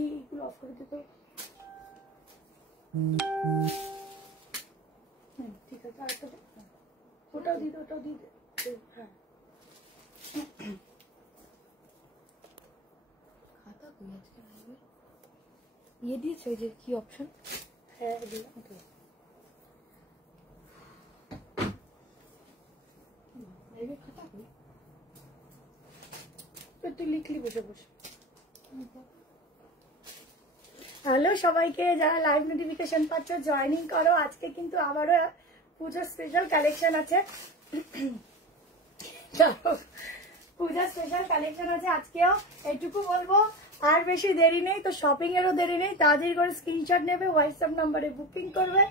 এইগুলো অফ করে দিত। ঠিক আছে, আরেকটা ওটাও দিতে, ওটাও দিতে। হ্যাঁ খাতা কই আজকে লাইভে ইয়ে দিয়েছে ওই যে কি অপশন? হ্যাঁ দিলাম তো। লাইভে খাতা কই? তুই লিখলি বসে বসে। হ্যালো সবাইকে, যারা লাইভ নোটিফিকেশন পাচ্ছ জয়েনিং করো। আজকে কিন্তু আবারও পূজার স্পেশাল কালেকশন আছে। পূজার স্পেশাল কালেকশন আছে আজকেও। এইটুকু বলবো, আর বেশি দেরি নেই, তো শপিং এরও দেরি নেই। তাড়াতাড়ি করে স্ক্রিনশট নেবে, হোয়াটসঅ্যাপ নাম্বারে বুকিং করবে।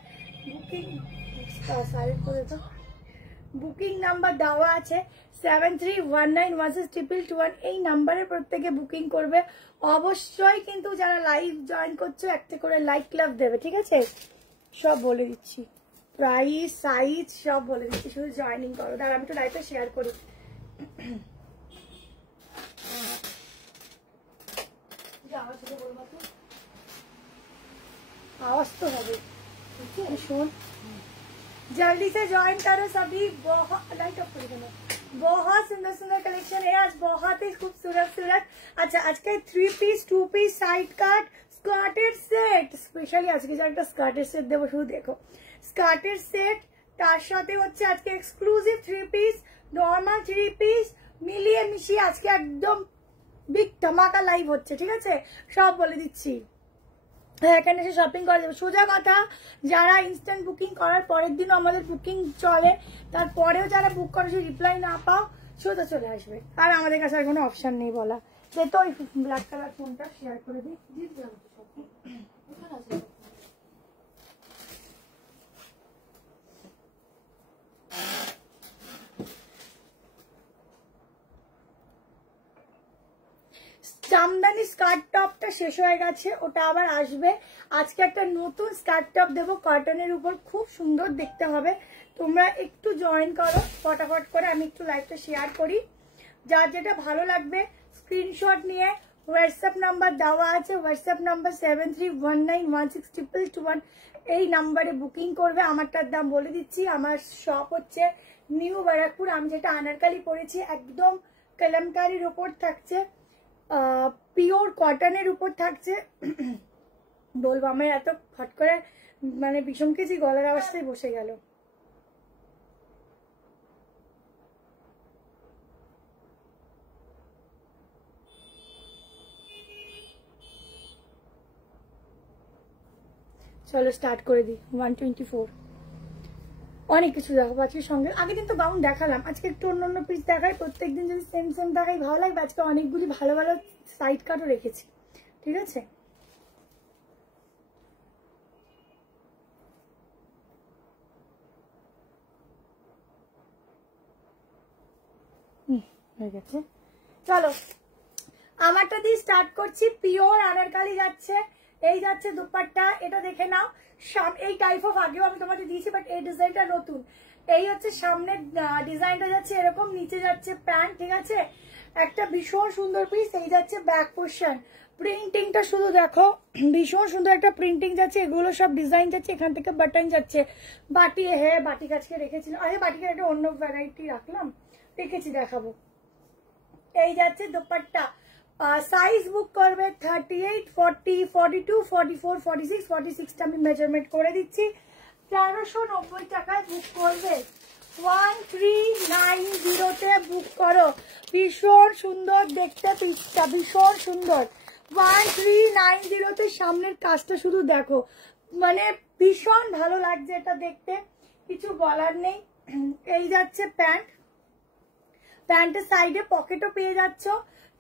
বুকিং নাম্বার দেওয়া আছে 7319162221। এই নাম্বারে প্রত্যেকে বুকিং করবে। অবশ্যই কিন্তু যারা লাইভ জয়েন করছো একটা করে লাইক লাভ দেবে, ঠিক আছে? সব বলে দিচ্ছি, প্রাইস সাইজ সব বলে দিচ্ছি, শুধু জয়েনিং করো। দাঁড়া আমি একটু লাইভটা শেয়ার করি। आवाज तो है शोन। जल्दी से ज्वाइन करो सभी। बहुत लाइट ऑफ कर देना। बहुत सुंदर सुंदर कलेक्शन है आज, बहुत ही खूबसूरत सूरत। अच्छा आज के 3 পিস 2 পিস साइड काट स्कार्टेड सेट स्पेशली आज के जो स्कार्टेड सेट देव शुरू देखो। स्कार्टेड सेट तार साथे হচ্ছে আজকে এক্সক্লুসিভ 3 পিস নরমাল 3 পিস মিলিয়ে মিশিয়ে আজকে একদম বিগ ধামাকা লাইভ হচ্ছে, ঠিক আছে? সব বলে দিচ্ছি। এখানে এসে শপিং করা যাবে। সোজা কথা, যারা ইনস্ট্যান্ট বুকিং করার পরের দিনও আমাদের বুকিং চলে, তারপরেও যারা বুক করে সে রিপ্লাই না পাও, সোজা চলে আসবে। আর আমাদের কাছে আর কোনো অপশন নেই বলা। যে তো ওই ব্ল্যাক কালার ফোনটা শেয়ার করে দিই। জামদানি স্কার্ট টপটা শেষ হয়ে গেছে, ওটা আবার আসবে। আজকে একটা নতুন স্কার্ট টপ দেবো কটনের উপর, খুব সুন্দর দেখতে হবে। তোমরা একটু জয়েন করো ফটাফট করে, আমি একটু লাইভটা শেয়ার করি। যার যেটা ভালো লাগবে স্ক্রিনশট নিয়ে হোয়াটসঅ্যাপ নাম্বার দেওয়া আছে, হোয়াটসঅ্যাপ নাম্বার 7319162221। এই নাম্বারে বুকিং করবে। আমারটার দাম বলে দিচ্ছি, আমার শপ হচ্ছে নিউ ব্যারাকপুর। আমি যেটা আনারকালি পরেছি একদম কলমকারির উপর থাকছে, পিওর কটনের উপর থাকছে। বলবো আমার এত ফট করে মানে বিষম কেজি গলার আওয়াজটাই বসে গেল। চলো স্টার্ট করে দিই। 124 অনেক কিছু দেখাবো আজকে সঙ্গে। আগে কিন্তু গাউন দেখালাম, আজকে একটু অন্য অন্য পিস দেখাই। প্রত্যেকদিন যদি সেম সেম দেখাই ভালো লাগবে। আজকে অনেকগুলি ভালো ভালো সাইড কাটও রেখেছি, ঠিক আছে? হয়ে গেছে। চলো আমারটা দিয়ে স্টার্ট করছি। পিওর আনারকালি যাচ্ছে, এই যাচ্ছে দুপাট্টা, এটা দেখে নাও। এই টাইপ অফ আগেও আমি তোমাকে দিয়েছি, বাট এই ডিজাইনটা নতুন। এই হচ্ছে সামনের ডিজাইনটা যাচ্ছে এরকম, নিচে যাচ্ছে প্যান্ট, ঠিক আছে? একটা ভীষণ সুন্দর পিস। এই যাচ্ছে ব্যাক পোর্শন, প্রিন্টিংটা শুধু দেখো, ভীষণ সুন্দর একটা প্রিন্টিং যাচ্ছে। এগুলো সব ডিজাইন যাচ্ছে, এখান থেকে বাটন যাচ্ছে। বাটি হ্যাঁ বাটি কাছকে রেখেছিলাম, আরে বাটিকে একটা অন্য ভ্যারাইটি রাখলাম, রেখেছি দেখাবো। এই যাচ্ছে দোপাট্টা। সাইজ বুক করবে 38, 40, 42, 44, 46, 46টা আমি মেজারমেন্ট করে দিচ্ছি। 1390 টাকায় বুক করবে। 1390-তে বুক করো। ভীষণ সুন্দর দেখতে পিসটা, ভীষণ সুন্দর। 1390-তে সামনের কাজটা শুধু দেখো, মানে ভীষণ ভালো লাগছে এটা দেখতে, কিছু বলার নেই। এই যাচ্ছে প্যান্ট, প্যান্টের সাইডে পকেটও পেয়ে যাচ্ছ।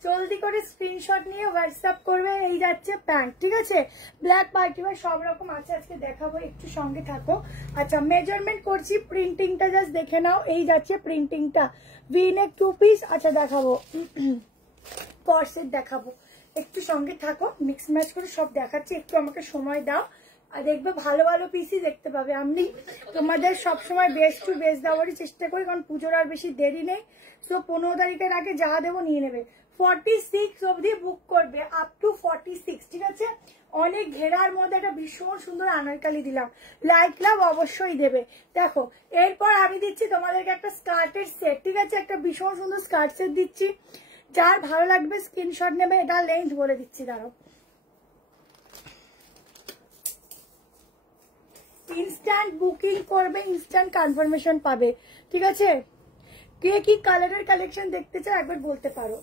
জলদি করে স্ক্রিনশট নিয়ে হোয়াটসঅ্যাপ করবে। এই যাচ্ছে প্যান্ট, ঠিক আছে? ব্ল্যাক পার্টি ওয়্যার সব রকম আছে, আজকে দেখাবো, একটু সঙ্গে থাকো। আচ্ছা মেজারমেন্ট করছি, প্রিন্টিংটা জাস্ট দেখে নাও। এই যাচ্ছে প্রিন্টিংটা, ভি-নেক 2 পিস। আচ্ছা দেখাবো, কর্সেট দেখাবো, একটু সঙ্গে থাকো। মিক্স ম্যাচ করে সব দেখাচ্ছি, একটু আমাকে সময় দাও। আর দেখবে ভালো ভালো পিসই দেখতে পাবে। আমি তোমাদের সবসময় বেস্ট টু বেস্ট দেওয়ারই চেষ্টা করি, কারণ পুজোর আর বেশি দেরি নেই। সো 15 তারিখের আগে যা দেবো নিয়ে নেবে। 46 অবধি বুক করবে, আপ টু 46, ঠিক আছে। অনেক ঘেরার মধ্যে একটা ভীষণ সুন্দর আনারকালি দিলাম, লাইক লাভ অবশ্যই দেবে। দেখো এরপর আমি দিচ্ছি তোমাদেরকে একটা স্কার্টের সেট, ঠিক আছে, একটা ভীষণ সুন্দর স্কার্ট সেট দিচ্ছি। যার ভালো লাগবে স্ক্রিনশট নেবে। এটা লেন্থ বলে দিচ্ছি, দাঁড়াও। ইনস্ট্যান্ট বুকিং করবে, ইনস্ট্যান্ট কনফার্মেশন পাবে, ঠিক আছে। কে কি কালারের কালেকশন দেখতে চাও একবার বলতে পারো।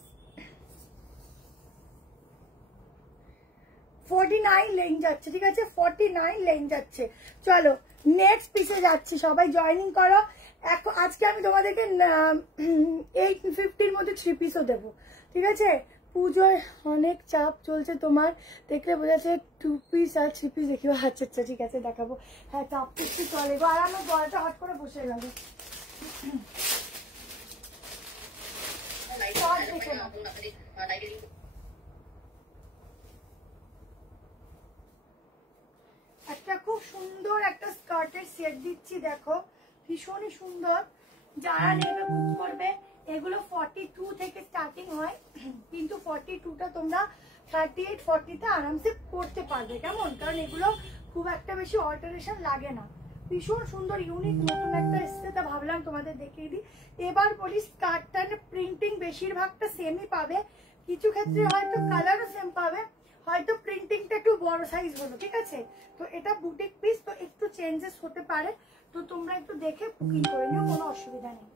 49 লেন যাচ্ছে, ঠিক আছে, 49 লেন যাচ্ছে। চলো নেক্সট পিসে যাচ্ছি, সবাই জয়েনিং করো। এখন আজকে আমি তোমাদেরকে 850-র মধ্যে 3 পিসও দেবো, ঠিক আছে। পুজোয় অনেক চাপ চলছে তোমার, দেখলে বোঝা যাচ্ছে 2 পিস আর 3 পিস দেখিও। আচ্ছা আচ্ছা ঠিক আছে, দেখাবো। হ্যাঁ চাপ তো একটু চলে, আর আমার গলাটা হট করে বসে গেল। একটা খুব সুন্দর একটা স্কার্টের সেট দিচ্ছি, দেখো ভীষণই সুন্দর। যারা নেবে বুক করবে। এগুলো 42 থেকে স্টার্টিং হয়, কিন্তু 42টা তোমরা 38-40তে আরামসে করতে পারবে, কেমন, কারণ এগুলো খুব একটা বেশি অল্টারেশন লাগে না। ভীষণ সুন্দর ইউনিক নতুন একটা এসছে, তা ভাবলাম তোমাদের দেখিয়ে দিই। এবার বলি স্কার্টটা প্রিন্টিং বেশিরভাগটা সেমই পাবে, কিছু ক্ষেত্রে হয়তো কালারও সেম পাবে, হয়তো প্রিন্টিংটা একটু বড় সাইজ হলো, ঠিক আছে। তো এটা বুটিক পিস, তো একটু চেঞ্জেস হতে পারে, তো তোমরা একটু দেখে বুকিং করে নিও, কোনো অসুবিধা নেই।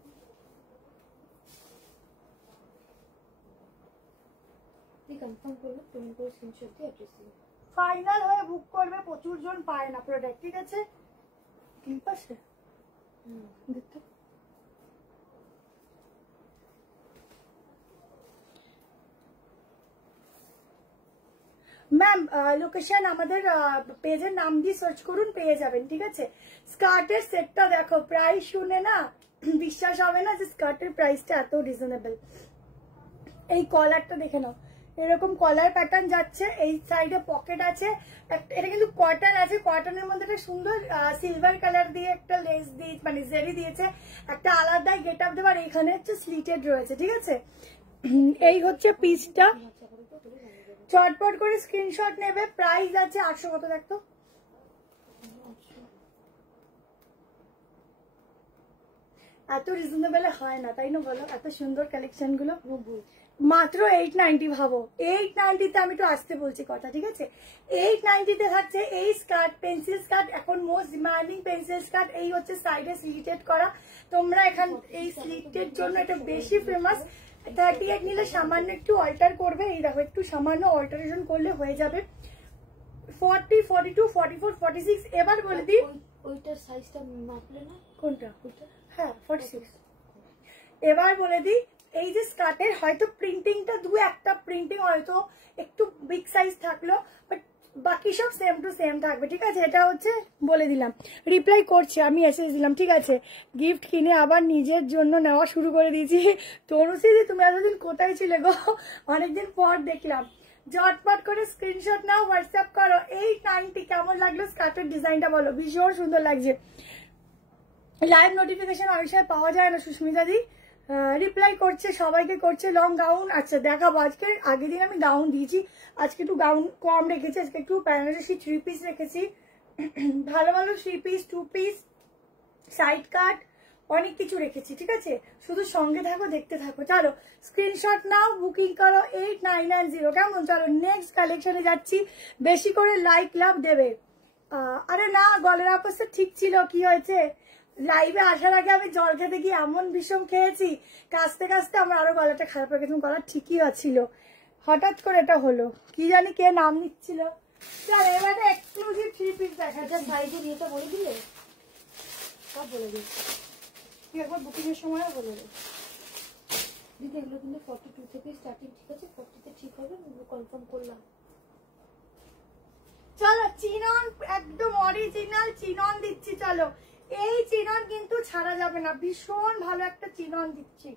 ফাইনাল হয়ে বুক করবে, প্রচুর জন পায় না প্রোডাক্ট, ঠিক আছে। ক্লিপ আছে দেখতে। ম্যাম লোকেশন আমাদের পেজের নাম দিয়ে সার্চ করুন, পেয়ে যাবেন, ঠিক আছে। স্কার্টের সেটটা দেখো, প্রাইস শুনে না বিশ্বাস হবে না যে স্কার্টের প্রাইসটা এত রিজনেবল। এই কলারটা দেখে নাও, এরকম কলার প্যাটার্ন যাচ্ছে, এই সাইডে পকেট আছে, এটা কিন্তু কটন আছে, কটনের মধ্যে একটা সুন্দর সিলভার কালার দিয়ে একটা লেস দিয়ে মানে জেরি দিয়েছে, একটা আলাদাই গেট আপ দেওয়ার, এইখানে হচ্ছে স্লিটেড রয়েছে, ঠিক আছে। এই হচ্ছে পিসটা, চটপট করে স্ক্রিনশট নেবে। প্রাইস আছে 800, কত দেখতো, এত রিজনেবল হয় না, তাই না বলো, এত সুন্দর কালেকশন গুলো। মাত্র 890, ভাবো 890-তে আমি তো আসতে বলছি কথা, ঠিক আছে। 890-তে থাকছে এই স্কার্ট, পেন্সিল স্কার্ট, এখন মোস্ট ডিমান্ডিং পেন্সিল স্কার্ট। এই হচ্ছে সাইডে স্লিটেড করা, তোমরা এখান এই স্লিটের জন্য এটা বেশি ফেমাস। 38 নিলে সামান্য একটু অল্টার করবে, এই দেখো একটু সামান্য অল্টারেশন করলে হয়ে যাবে। 40, 42, 44, 46। এবার বলে দিই ওইটার সাইজটা মাপলে না, কোনটা, হ্যাঁ 46। এবার বলে দিই এই যে স্কার্টের হয়তো প্রিন্টিংটা দু একটা প্রিন্টিং হয়তো একটু বিগ সাইজ থাকলো, বাট বাকি সব সেম টু সেম থাকবে, ঠিক আছে। এটা হচ্ছে বলে দিলাম, রিপ্লাই করছি আমি, এসে দিলাম, ঠিক আছে। গিফট কিনে আবার নিজের জন্য নেওয়া শুরু করে দিয়েছি। তনুশ্রী তুমি এতদিন কোথায় ছিলে গো, অনেকদিন পর দেখলাম। ঝটপট করে স্ক্রিনশট নাও, হোয়াটসঅ্যাপ করো। 890 কেমন লাগলো স্কার্টের ডিজাইনটা বলো, ভীষণ সুন্দর লাগছে। লাইভ নোটিফিকেশন অনেক সময় পাওয়া যায় না, সুস্মিতা দি রিপ্লাই করছে, সবাইকে করছে। লং গাউন আচ্ছা দেখাবো, আজকে আগের দিন আমি গাউন দিয়েছি, আজকে একটু গাউন কম রেখেছি, আজকে একটু বেনারসি 3 পিস রেখেছি, ভালো ভালো 3 পিস 2 পিস সাইড কাট অনেক কিছু রেখেছি, ঠিক আছে। শুধু সঙ্গে থাকো, দেখতে থাকো। চলো স্ক্রিনশট নাও, বুকিং করো 8990, কেমন। চলো নেক্সট কালেকশনে যাচ্ছি, বেশি করে লাইক লাভ দেবে। আরে না, গলার অবস্থা ঠিক ছিল, কি হয়েছে, লাইভে আসার আগে আমি জল খেতে গিয়ে এমন বিষম খেয়েছি, কাশতে কাশতে আমার আরো গলাটা খারাপ হয়ে গেছে, গলা ঠিকই ছিল, হঠাৎ করে এটা হলো, কি জানি কে নাম নিচ্ছিল। চল এবারে এক্সক্লুসিভ 3 পিস দেখা যায়। সাইজের ইয়েটা বলে দিলে, সব বলে দিই, তুই একবার বুকিং এর সময় বলে দে দিদি। এগুলো কিন্তু 42 থেকে স্টার্টিং, ঠিক আছে, 40-তে ঠিক হবে, কনফার্ম করলাম। চলো চিনন, একদম অরিজিনাল চিনন দিচ্ছি, চলো। এই চিনন কিন্তু ছাড়া যাবে না, ভীষণ ভালো একটা চিনন দিচ্ছি।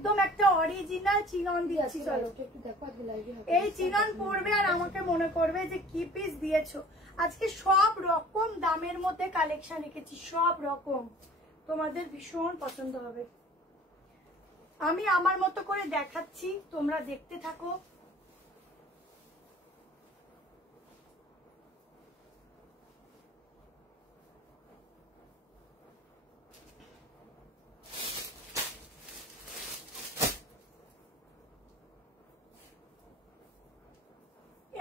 একদম একটা অরিজিনাল চিনন দিয়েছি। চলো একটু দেখো, আজকে লাইভে এই চিনন পরবে আর আমাকে মনে করবে যে কি পিস দিয়েছো। আজকে সব রকম দামের মধ্যে কালেকশন রেখেছি, সব রকম, তোমাদের ভীষণ পছন্দ হবে। আমি আমার মতো করে দেখাচ্ছি, তোমরা দেখতে থাকো।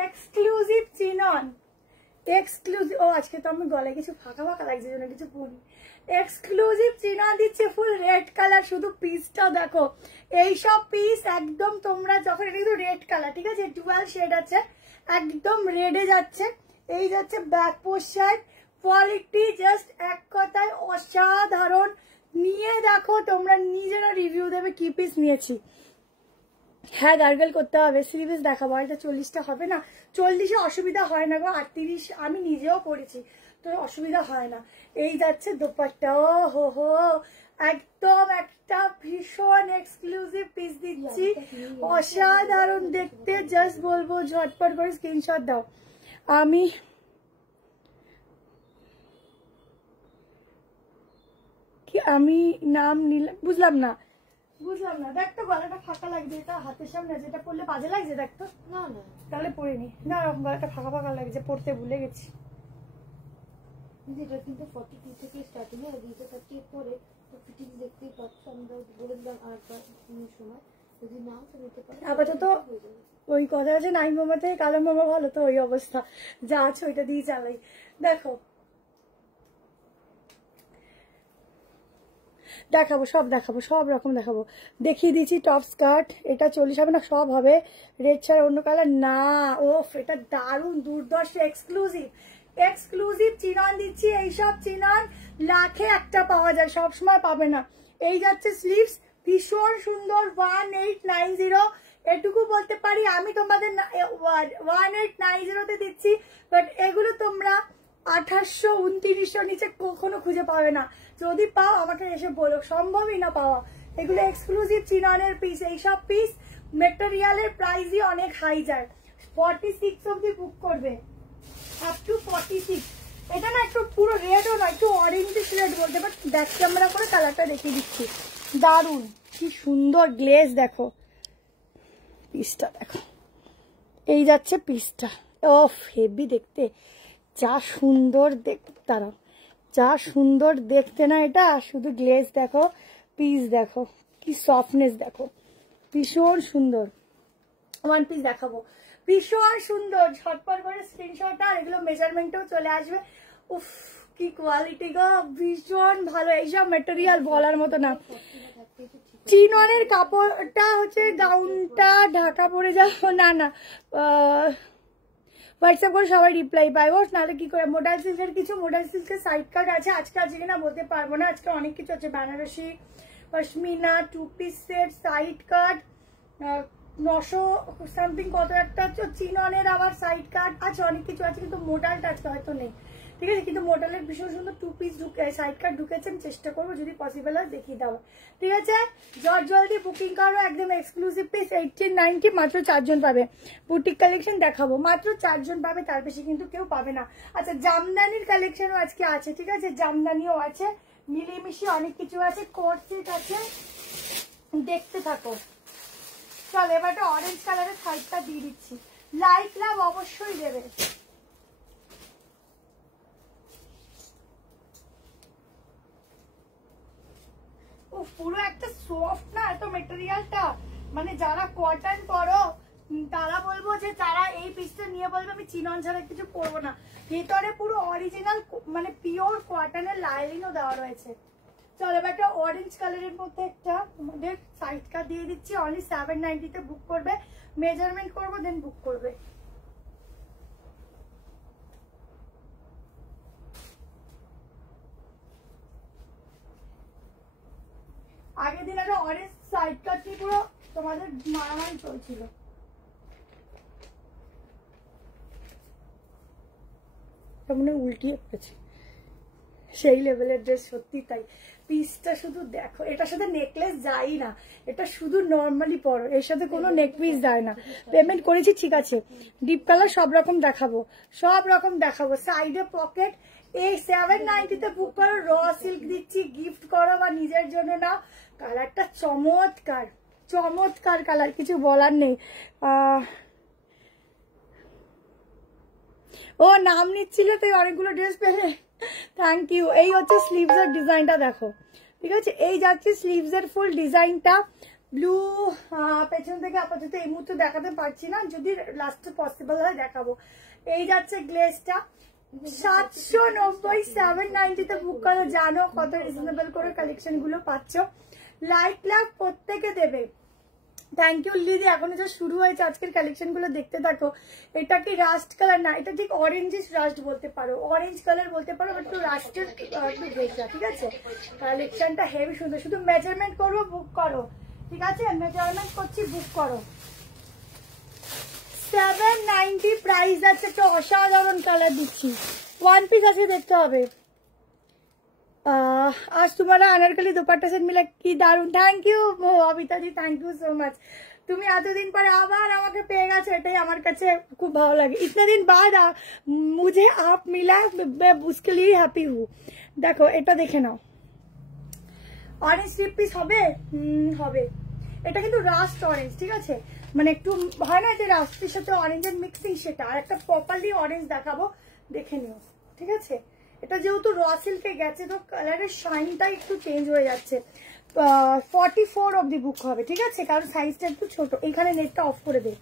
এক্সক্লুসিভ চিনন, এক্সক্লুসিভ, ও আজকে তো আমি গলায় কিছু ফাঁকা ফাঁকা লাগছে জন্য কিছু পরি। এক্সক্লুসিভ চিনন দিচ্ছে ফুল রেড কালার, শুধু পিসটা দেখো। এইসব পিস একদম তোমরা যখন, এটা কিন্তু রেড কালার, ঠিক আছে, 12 শেড আছে, একদম রেডে যাচ্ছে। এই যাচ্ছে ব্যাক পোর্শন, কোয়ালিটি জাস্ট এক কথায় অসাধারণ। নিয়ে দেখো, তোমরা নিজেরা রিভিউ দেবে কি পিস নিয়েছি। হ্যাঁ গার্গল করতে হবে, সিরিজ দেখাবো। এটা 40টা হবে না, 40-এ অসুবিধা হয় না গো, 38 আমি নিজেও পড়েছি, তো অসুবিধা হয় না। এই যাচ্ছে দোপাট্টা, ও হো হো, একদম একটা ভীষণ এক্সক্লুসিভ পিস দিচ্ছি, অসাধারণ দেখতে। জাস্ট বলবো ঝটপট করে স্ক্রিনশট দাও। আমি নাম নিলাম, বুঝলাম না। দেখ তো গলাটা ফাঁকা লাগছে, এটা হাতের সামনে আছে, এটা পরলে বাজে লাগছে, দেখ তো। না না তাহলে পরিনি না, গলাটা ফাঁকা ফাঁকা লাগছে, পড়তে ভুলে গেছি। এটা কিন্তু 42 থেকে স্টার্টিং এ, দিতে 38 পরে তো ফিটিং দেখতেই পাচ্ছ। আমরা বলে দিলাম আরেকবার সময়, যদি নাও তো নিতে পারো। আপাতত ওই কথা আছে, নাই মামা থেকে কালো মামা ভালো, তো ওই অবস্থা যা আছে ওইটা দিয়ে চালাই। দেখো দেখাবো, সব দেখাবো, সব রকম দেখাবো। দেখিয়ে দিচ্ছি টপ স্কার্ট, এটা 40 হবে না, সব হবে। রেড ছাড়া অন্য কালার না। ওফ, এটা দারুণ দুর্দর্শ এক্সক্লুসিভ এক্সক্লুসিভ চিনন দিচ্ছি। এইসব চিনন লাখে একটা পাওয়া যায়, সব সময় পাবে না। এই যাচ্ছে স্লিভস, ভীষণ সুন্দর, 1890। এটুকু বলতে পারি আমি তোমাদের 1890-তে দিচ্ছি, বাট এগুলো তোমরা 2800, 2900 নিচে কখনো খুঁজে পাবে না। যদি পাও আমাকে এসে বলো, সম্ভবই না পাওয়া। এগুলো এক্সক্লুসিভ চিননের পিস। এইসব পিস মেটেরিয়ালের প্রাইসই অনেক হাই যায়, 46 অব্দি বুক করবে, আপ টু 46। এটা না একটু পুরো রেডও নয়, একটু অরেঞ্জিশ রেড বলতে, বাট ব্যাক ক্যামেরা করে কালারটা দেখিয়ে দিচ্ছি। দারুণ, কি সুন্দর গ্লেজ, দেখো পিসটা দেখো। এই যাচ্ছে পিসটা, ওফ হেভি দেখতে, যা সুন্দর দেখতে, তারা যা সুন্দর দেখতে না, এটা শুধু গ্লেজ দেখো, পিস দেখো, কি সফটনেস দেখো, ভীষণ সুন্দর। ওয়ান পিস দেখাবো, ভীষণ সুন্দর। ঝটপট করে স্ক্রিনশট, আর এগুলো মেজারমেন্টেও চলে আসবে। উফ কি কোয়ালিটি গো, ভীষণ ভালো। এইসব মেটেরিয়াল বলার মতো না। চিননের কাপড়টা হচ্ছে, গাউনটা ঢাকা পড়ে যাবো না না, হোয়াটসঅ্যাপ করে সবাই রিপ্লাই পাইব, নাহলে কি করে। মডেল সিল্কের কিছু, মডেল সিল্কের সাইড কাট আছে, আজকে কিনা বলতে পারবো না। আজকে অনেক কিছু আছে, Banarasi, pashmina, 2 piece set, side cut, 900 something কত একটা চিননের আবার সাইড কাট আছে, অনেক কিছু আছে, কিন্তু মোডালটা আজকে হয়তো নেই, ঠিক আছে। কিন্তু মোডালের ভীষণ সুন্দর 2 পিস সাইড কাট ঢুকেছে, আমি চেষ্টা করবো যদি পসিবল হয় দেখিয়ে দেওয়া, ঠিক আছে। জলদি বুকিং করো, একদম এক্সক্লুসিভ পিস, 1890, মাত্র 4 জন পাবে। বুটিক কালেকশন দেখাবো, মাত্র 4 জন পাবে, তার বেশি কিন্তু কেউ পাবে না। আচ্ছা, জামদানির কালেকশনও আজকে আছে, ঠিক আছে, জামদানিও আছে, মিলিমিশি অনেক কিছু আছে, কোট সেট আছে, দেখতে থাকো। চল এবার একটা অরেঞ্জ কালারের শাড়িটা দিয়ে দিচ্ছি, লাইক লাভ অবশ্যই দেবে। ও পুরো একটা সফট না এত মেটেরিয়ালটা, মানে যারা কটন পরো তারা বলবো যে তারা এই পিসটা নিয়ে বলবে আমি চিনন ছাড়া কিছু পরবো না। ভেতরে পুরো অরিজিনাল মানে পিওর কটনের লাইনিংও দেওয়া রয়েছে। চলো এবার একটা অরেঞ্জ কালারের মধ্যে একটা তোমাদের সাইড কাট দিয়ে দিচ্ছি, অনলি 790-তে বুক করবে, মেজারমেন্ট করবো দেন বুক করবে। আগের দিন একটা অরেঞ্জ সাইড কাট দিয়ে পুরো তোমাদের মারামারি চলছিল। মনে উল্টিয়ে পড়েছে, সেই লেভেলের ড্রেস, সত্যি তাই। পিসটা শুধু দেখো, এটার সাথে নেকলেস যাই না, এটা শুধু নর্মালি পরো, এর সাথে কোনো নেক পিস যায় না। পেমেন্ট করেছি, ঠিক আছে। ডিপ কালার সব রকম দেখাবো, সব রকম দেখাবো। সাইডে পকেট, এই 790 তে বুক করো, র সিল্ক দিচ্ছি, গিফট করো বা নিজের জন্য নাও। কালারটা চমৎকার, চমৎকার কালার, কিছু বলার নেই। ও নাম নিচ্ছিল তাই অনেকগুলো ড্রেস পেলে, থ্যাংক ইউ। এই হচ্ছে স্লিভস এর ডিজাইনটা দেখো, ঠিক আছে। এই যাচ্ছে স্লিভস এর ফুল ডিজাইনটা, ব্লু। পেছন থেকে আপাতত এই মুহূর্তে দেখাতে পারছি না, যদি লাস্টে পসিবল হয় দেখাবো। এই যাচ্ছে গ্লেজটা, 790 790 তে বুক করো। জানো কত রিজনেবল করে কালেকশন গুলো পাচ্ছ। লাইক লাভ প্রত্যেকে দেবে, থ্যাংক ইউ দিদি। এখনো যা শুরু হয়েছে, আজকের কালেকশন গুলো দেখতে থাকো। এটা কি রাস্ট কালার না, এটা ঠিক অরেঞ্জিস রাস্ট বলতে পারো, অরেঞ্জ কালার বলতে পারো, একটু রাস্টের একটু ভেজা, ঠিক আছে। কালেকশনটা হেভি সুন্দর, শুধু মেজারমেন্ট করবো, বুক করো, ঠিক আছে। মেজারমেন্ট করছি, বুক করো। 790 প্রাইস আছে, একটা অসাধারণ কালার দিচ্ছি। ওয়ান পিস আছে, দেখতে হবে। आज तुम्हारा अनारकली दुपट्टा सेट मिला, की दारुण। Thank you Abita ji, thank you so much. তুমি এতদিন পরে আবার আমাকে পেয়ে গেছো, এটাই আমার কাছে খুব ভালো লাগে। ইতনে দিন বাদ মুঝে আপ মিলা, मैं उसके लिए हैप्पी हूँ। দেখো এটা দেখে নাও, অরেঞ্জ থ্রি পিস হবে, হবে। এটা কিন্তু রাস্ট অরেঞ্জ, ঠিক আছে, মানে একটু হয় না যে রাস্টের সাথে অরেঞ্জের মিক্সিং, সেটা। আর একটা প্রপারলি অরেঞ্জ দেখাবো, দেখে নিও, ঠিক আছে। এটা যেহেতু র সিল্কে গেছে, তো কালারের শাইনটা একটু চেঞ্জ হয়ে যাচ্ছে। 44 অব্দি বুক হবে, ঠিক আছে, কারণ সাইজটা একটু ছোট। এইখানে নেটটা অফ করে দে,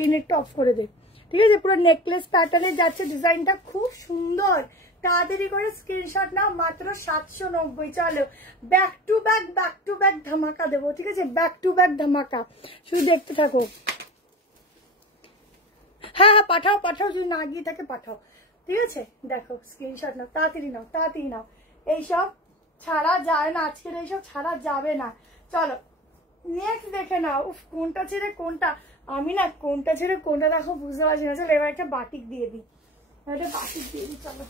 এই নেটটা অফ করে দে, ঠিক আছে। পুরো নেকলেস প্যাটার্নে যাচ্ছে, ডিজাইনটা খুব সুন্দর। তাড়াতাড়ি করে স্ক্রিনশট নাও, মাত্র 790। চলো ব্যাক টু ব্যাক ধামাকা দেবো, ঠিক আছে, ব্যাক টু ব্যাক ধামাকা, শুধু দেখতে থাকো। হ্যাঁ হ্যাঁ পাঠাও পাঠাও, যদি না গিয়ে থাকে পাঠাও, ঠিক আছে। দেখো স্ক্রিনশট নাও, তাড়াতাড়ি নাও, তাড়াতাড়ি নাও। এইসব ছাড়া যায় না, আজকের এইসব ছাড়া যাবে না। চলো নেক্সট দেখে নাও। উফ, কোনটা ছেড়ে কোনটা, আমি না কোনটা ছেড়ে কোনটা দেখো বুঝতে পারছি না। চলো এবার একটা বাটিক দিয়ে দিই, একটা বাটিক দিয়ে দিই। চলো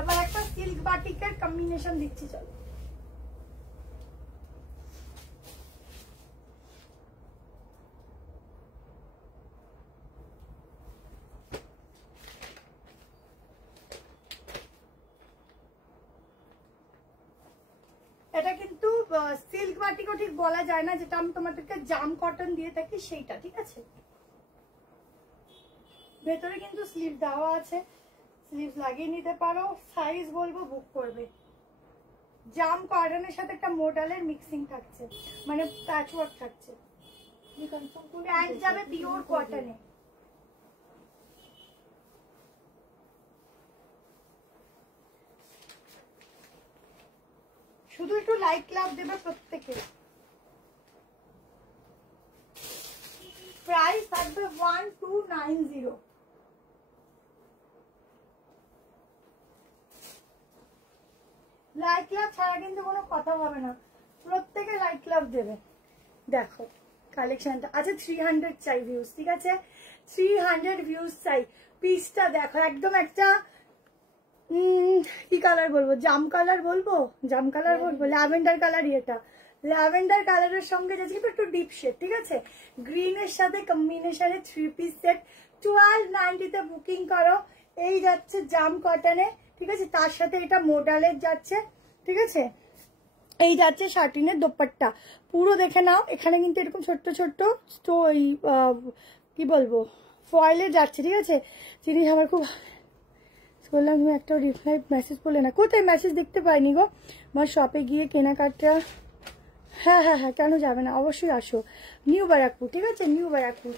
এবার একটা সিল্ক বাটিকের কম্বিনেশন দিচ্ছি, চলো। এটা কিন্তু সিল্ক বাটিকও ঠিক বলা যায় না, যেটা আমি তোমাদেরকে জাম কটন দিয়ে থাকি সেইটা, ঠিক আছে। ভেতরে কিন্তু স্লিভ দেওয়া আছে, স্লিভ লাগিয়ে নিতে পারো। সাইজ বলবো, বুক করবে। জাম কটনের সাথে একটা মোডালের মিক্সিং থাকছে, মানে প্যাচওয়ার্ক থাকছে। প্যান্ট যাবে পিওর কটনে। শুধু একটু লাইট লাভ দেবে প্রত্যেকে। প্রাইস থাকবে 1290। লাইট লাভ ছাড়া কিন্তু কোনো কথা হবে না, প্রত্যেকে লাইট লাভ দেবে। দেখো কালেকশনটা আছে, 300 চাই ভিউজ, ঠিক আছে, 300 ভিউজ চাই। পিসটা দেখো, একদম একটা কি কালার বলবো, জাম কালার বলবো, জাম কালার বলবো, ল্যাভেন্ডার কালারই। এটা ল্যাভেন্ডার কালারের সঙ্গে যাচ্ছে কিন্তু একটু ডিপ শেড, ঠিক আছে। গ্রিনের সাথে কম্বিনেশনে 3 পিস সেট, 1290 তে বুকিং করো। এই যাচ্ছে জাম কটনে, ঠিক আছে, তার সাথে এটা মোডালের যাচ্ছে, ঠিক আছে। এই যাচ্ছে শার্টিনের দোপাট্টা, পুরো দেখে নাও। এখানে কিন্তু এরকম ছোট্ট ছোট্ট কি বলবো ফয়েলে যাচ্ছে, ঠিক আছে। জিনিস আমার খুব বললাম, তুমি একটা রিপ্লাই মেসেজ করলে না, কোথায় মেসেজ দেখতে পাইনি গো। আমার শপে গিয়ে কেনাকাটা, হ্যাঁ হ্যাঁ হ্যাঁ, কেন যাবে না, অবশ্যই আসো। নিউ ব্যারাকপুর, ঠিক আছে, নিউ ব্যারাকপুর।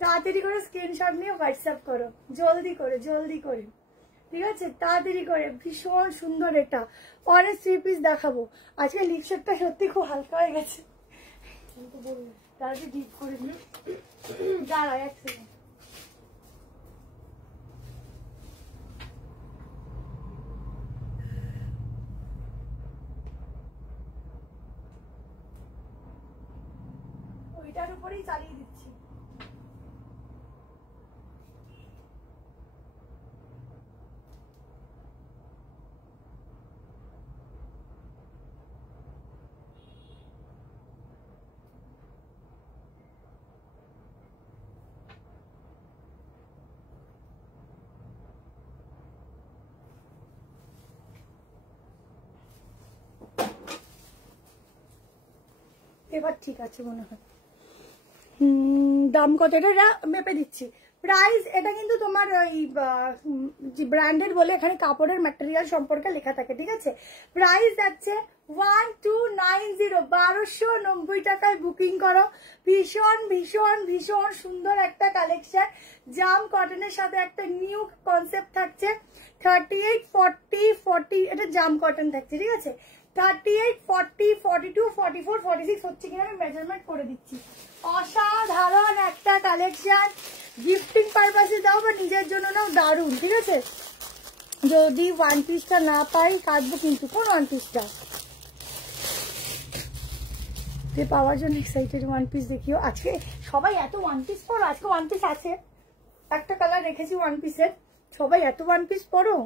তাড়াতাড়ি করে স্ক্রিনশট নিয়ে হোয়াটসঅ্যাপ করো, জলদি করে জলদি করে, ঠিক আছে, তাড়াতাড়ি করে। ভীষণ সুন্দর এটা, অনেক 3 পিস দেখাবো আজকে। লিপস্টিকটা সত্যি খুব হালকা হয়ে গেছে, তাড়াতাড়ি ডিপ করে দিই। দাঁড়াও এক সেকেন্ড। ওইটার উপরেই চালিয়ে দিচ্ছি। এবার ঠিক আছে মনে হয়। দাম কত এটা মেপে দিচ্ছি। প্রাইস এটা কিন্তু তোমার ওই ব্র্যান্ডেড বলে এখানে কাপড়ের ম্যাটেরিয়াল সম্পর্কে লেখা থাকে, ঠিক আছে। প্রাইস যাচ্ছে 1290, 1290 টাকায় বুকিং করো। ভীষণ ভীষণ ভীষণ সুন্দর একটা কালেকশন, জাম কটনের সাথে একটা নিউ কনসেপ্ট থাকছে। 38, 40, 40 এটা জাম কটন থাকছে, ঠিক আছে। 38, 40, 42, 44, 46 হচ্ছে কিনা আমি মেজারমেন্ট করে দিচ্ছি। অসাধারণ একটা কালেকশন, গিফটিং পারপাসে দাও বা নিজের জন্য নাও, দারুণ, ঠিক আছে। যদি ওয়ান পিসটা না পাই কাটবো কিন্তু। কোন ওয়ান পিসটা যে পাওয়ার জন্য এক্সাইটেড? ওয়ান পিস দেখিও। আজকে সবাই এত ওয়ান পিস পরো, আজকে ওয়ান পিস আছে, একটা কালার রেখেছি ওয়ান পিসের। সবাই এত ওয়ান পিস পরো,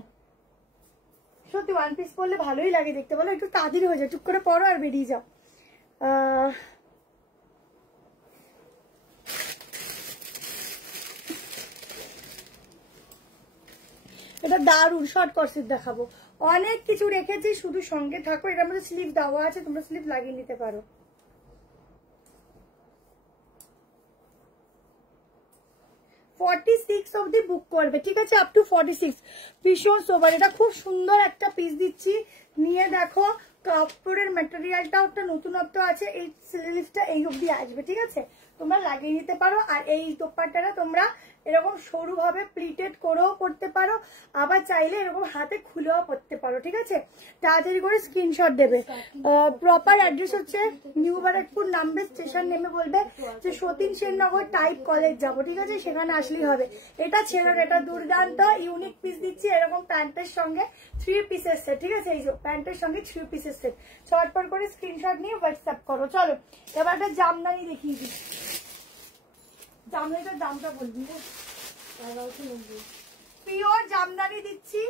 সত্যি ওয়ান পিস পরলে ভালোই লাগে দেখতে, বলো একটু তাড়াতাড়ি হয়ে যায়, টুক করে পরো আর বেরিয়ে যাও। এটা দারুণ শর্ট কর্সেট দেখাবো, অনেক কিছু রেখেছি, শুধু সঙ্গে থাকো। এটার মধ্যে স্লিভ দেওয়া আছে, তোমরা স্লিভ লাগিয়ে নিতে পারো। $46 অব্দি বুক করবে, ঠিক আছে, আপ টু 46। ভীষণ সোবার, এটা খুব সুন্দর একটা পিস দিচ্ছি, নিয়ে দেখো। কাপড়ের ম্যাটেরিয়ালটাও একটা নতুনত্ব আছে, এই স্লিভসটা এই অব্দি আসবে, ঠিক আছে, তোমরা লাগিয়ে নিতে পারো। আর এই দোপাট্টাটা তোমরা এরকম সরু ভাবে প্লিটেড করেও পড়তে পারো, আবার চাইলে এরকম হাতে খুলেও পড়তে পারো, ঠিক আছে। তাড়াতাড়ি করে স্ক্রিনশট দেবে। প্রপার অ্যাড্রেস হচ্ছে নিউ ব্যারাকপুর, নামবে, স্টেশন নেমে বলবে যে সতীন সেননগর টাইপ কলেজ যাবো, ঠিক আছে, সেখানে আসলেই হবে। এটা ছেড়ে, এটা দুর্দান্ত ইউনিক পিস দিচ্ছি, এরকম প্যান্টের সঙ্গে 3 পিসের সেট, ঠিক আছে। এই যে প্যান্টের সঙ্গে 3 পিসের সেট, চটপট করে স্ক্রিনশট নিয়ে হোয়াটসঅ্যাপ করো। চলো এবার একটা জামদানি দেখিয়ে দিই। জামদানিটার দামটা বলবি রে, পিওর জামদানি দিচ্ছি,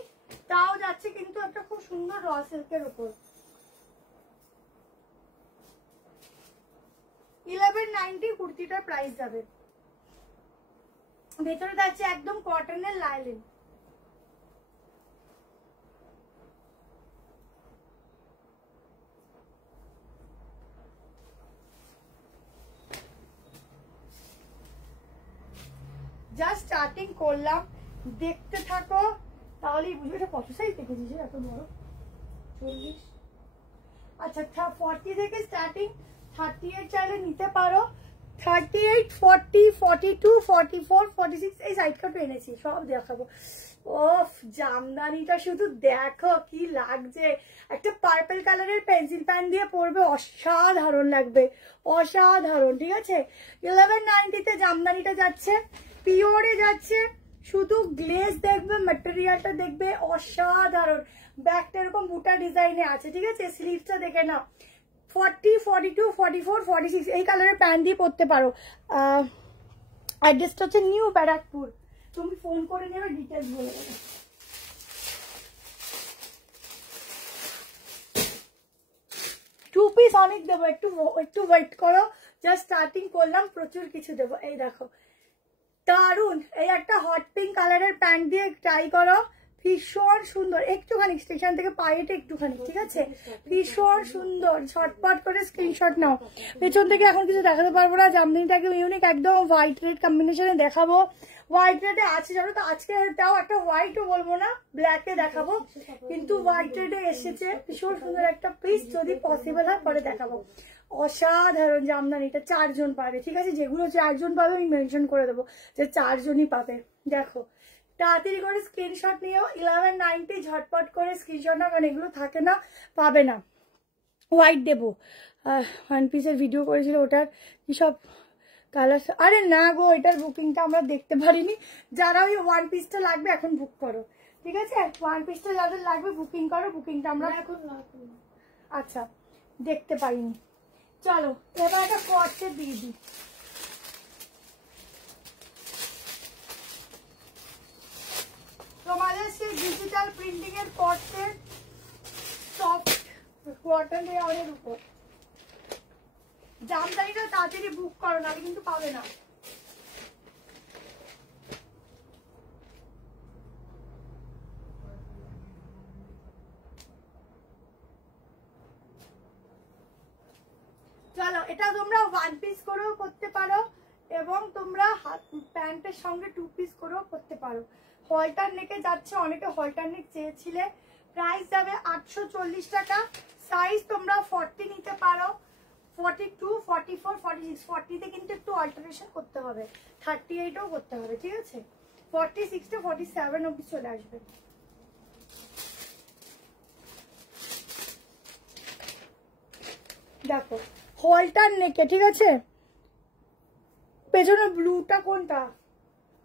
তাও যাচ্ছে কিন্তু একটা খুব সুন্দর র সিল্কের উপর। 1190 কুর্তিটার প্রাইস যাবে। ভেতরে যাচ্ছে একদম কটনের লাইলিন। জাস্ট স্টার্টিং করলাম, দেখতে থাকো তাহলেই বুঝবে। এটা কত সাইজ দেখেছিস এত বড়? 40। আচ্ছা 40 থেকে স্টার্টিং, 38 চাইলে নিতে পারো। 38, 40, 42, 44, 46 এই সাইড কাটও এনেছি, সব দেখাবো। ওফ, জামদানিটা শুধু দেখো কি লাগছে। একটা পার্পল কালারের পেন্সিল প্যান দিয়ে পরবে, অসাধারণ লাগবে, অসাধারণ, ঠিক আছে। 1190 তে জামদানিটা যাচ্ছে, পিওরে যাচ্ছে, শুধু গ্লেজ দেখবে, ম্যাটেরিয়ালটা দেখবে অসাধারণ। ব্যাগটা এরকম বুটা ডিজাইনে আছে, ঠিক আছে। স্লিভসটা দেখে নাও। 40, 42, 44, 46 এই কালারের প্যান্ট দিয়ে পরতে পারো। অ্যাড্রেসটা হচ্ছে নিউ ব্যারাকপুর, তুমি ফোন করে নেবে, ডিটেলস বলে দেবে। টু পিস অনেক দেবো, একটু ওয়েট করো, জাস্ট স্টার্টিং করলাম, প্রচুর কিছু দেবো। এই দেখো দারুন, এই একটা হট পিঙ্ক কালারের প্যান্ট দিয়ে ট্রাই করো, ভীষণ সুন্দর। একটুখানি স্টেশন থেকে পায়েটা একটুখানি, ঠিক আছে, ভীষণ সুন্দর। ঝটপট করে স্ক্রিনশট নাও। পেছন থেকে এখন কিছু দেখাতে পারবো না, জামদানিটাকে ইউনিক একদম হোয়াইট রেড কম্বিনেশনে দেখাবো। হোয়াইট রেডে আছে জানো তো, আজকে তাও একটা হোয়াইটও বলবো না, ব্ল্যাকে দেখাবো, কিন্তু হোয়াইট রেডে এসেছে, ভীষণ সুন্দর একটা পিস। যদি পসিবল হয় পরে দেখাবো। অসাধারণ জামদানিটা, 4 জন পাবে, ঠিক আছে, যেগুলো 4 জন পাবে আমি মেনশন করে দেবো যে 4 জনই পাবে। দেখো তাড়াতাড়ি করে স্ক্রিনশট নিয়েও, 1190 ঝটপট করে স্ক্রিনশট নাও, কারণ এগুলো থাকে না, পাবে না। হোয়াইট দেবো, ওয়ান পিসের ভিডিও করেছিল, ওটার কি সব কালার, আরে না গো, এটার বুকিংটা আমরা দেখতে পারিনি। যারা ওই ওয়ান পিসটা লাগবে এখন বুক করো, ঠিক আছে, ওয়ান পিসটা যাদের লাগবে বুকিং করো, বুকিংটা আমরা এখন, আচ্ছা দেখতে পাইনি। চলো এবার একটা কটসেট দিয়ে দিই। তোমাদের সেই ডিজিটাল প্রিন্টিং এর কটসেট, সফট কটন রেওয়ানের উপর। জামদানিটা তাড়াতাড়ি বুক করো, নাহলে কিন্তু পাবে না। চলো, এটা তোমরা 1 পিস করেও করতে পারো এবং তোমরা প্যান্টের সঙ্গে 2 পিস করেও করতে পারো। হলটার নেকে যাচ্ছে, অনেকে হলটার নেক চেয়েছিলে। প্রাইস যাবে 840 টাকা। সাইজ তোমরা 40 নিতে পারো, 42, 44, 46। 40তে কিন্তু একটু অল্টারেশন করতে হবে, 38ও করতে হবে, ঠিক আছে? 46 to 47 অবধি চলে আসবে। দেখো হলটার নেকে, ঠিক আছে? পেছনে ব্লুটা কোনটা?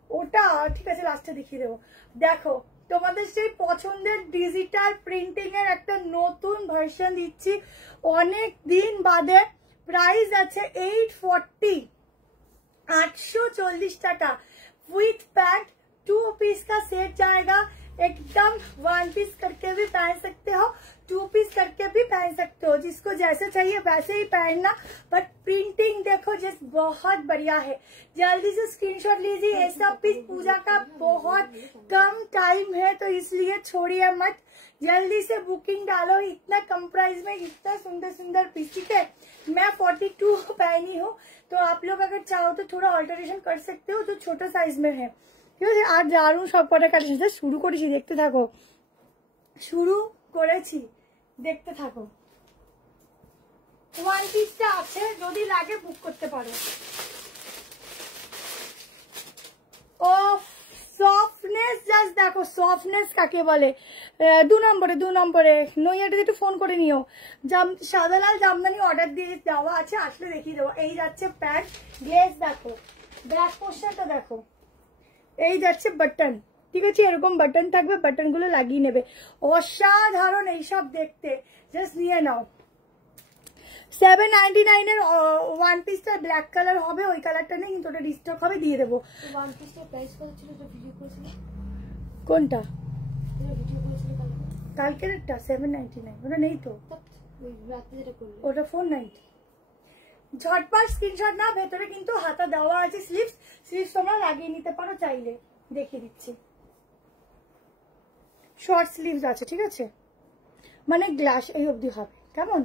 ওটা ঠিক আছে, লাস্টে দেখিয়ে দেবো। দেখো তোমাদের সেই পছন্দের ডিজিটাল প্রিন্টিং এর একটা নতুন ভার্সন দিচ্ছি অনেক দিন বাদে। প্রাইস আছে 840, 840 টাকা। विथ पैंट 2 पीस का सेट जाएगा। एकदम 1 पीस करके भी पहन सकते हो, 2 पीस करके भी पहन सकते हो, जिसको जैसे चाहिए वैसे ही पहनना। बट प्रिंटिंग देखो जिस बहुत बढ़िया है। जल्दी से स्क्रीनशॉट लीजिए। ये सब पीस पूजा का बहुत कम टाइम है, तो इसलिए छोड़िए मत, जल्दी से बुकिंग डालो। इतना कम प्राइस में इतना सुंदर सुंदर पीस, ठीक है? मैं 42 पहनी हूँ, तो आप लोग अगर चाहो तो थोड़ा अल्टरेशन कर सकते हो, तो छोटा साइज में है, ঠিক আছে? আর দারুণ সব কটা কালেকশন শুরু করেছি, দেখতে থাকো। শুরু করেছি, দেখতে থাকো। 1 পিসটা আছে, যদি লাগে বুক করতে পারো। ও সফটনেস, জাস্ট দেখো সফটনেস কাকে বলে। 2 নম্বরে নইয়াটাতে একটু ফোন করে নিও। সাদালাল জামদানি অর্ডার দিয়ে দেওয়া আছে, আসলে দেখিয়ে দেবো। এই যাচ্ছে প্যান্ট, গ্লেজ দেখো, ব্যাক পোর্শনটা দেখো, এই যাচ্ছে বাটন, ঠিক আছে? এরকম বাটন থাকবে, বাটন গুলো লাগিয়ে নেবে। অসাধারণ এইসব দেখতে, জাস্ট নিয়ে নাও। 799 এর 1 পিসটা ব্ল্যাক কালার হবে, ওই কালারটা নেই কিন্তু ওটা রিস্টক হবে, দিয়ে দেবো। 1 পিসের প্রাইস কত ছিল? তো ভিডিও করেছিল কোনটা? ভিডিও করেছিল কালকের একটা 799, ওটা নেই তো, ওই রাতে যেটা করলে ওটা 490। ঝটপট স্ক্রিনশট না, ভেতরে কিন্তু হাতা দেওয়া আছে স্লিভস তোমরা লাগিয়ে নিতে পারো চাইলে, দেখিয়ে দিচ্ছি। শর্ট স্লিভস আছে, ঠিক আছে? মানে গ্লাস এই অবধি হবে, কেমন?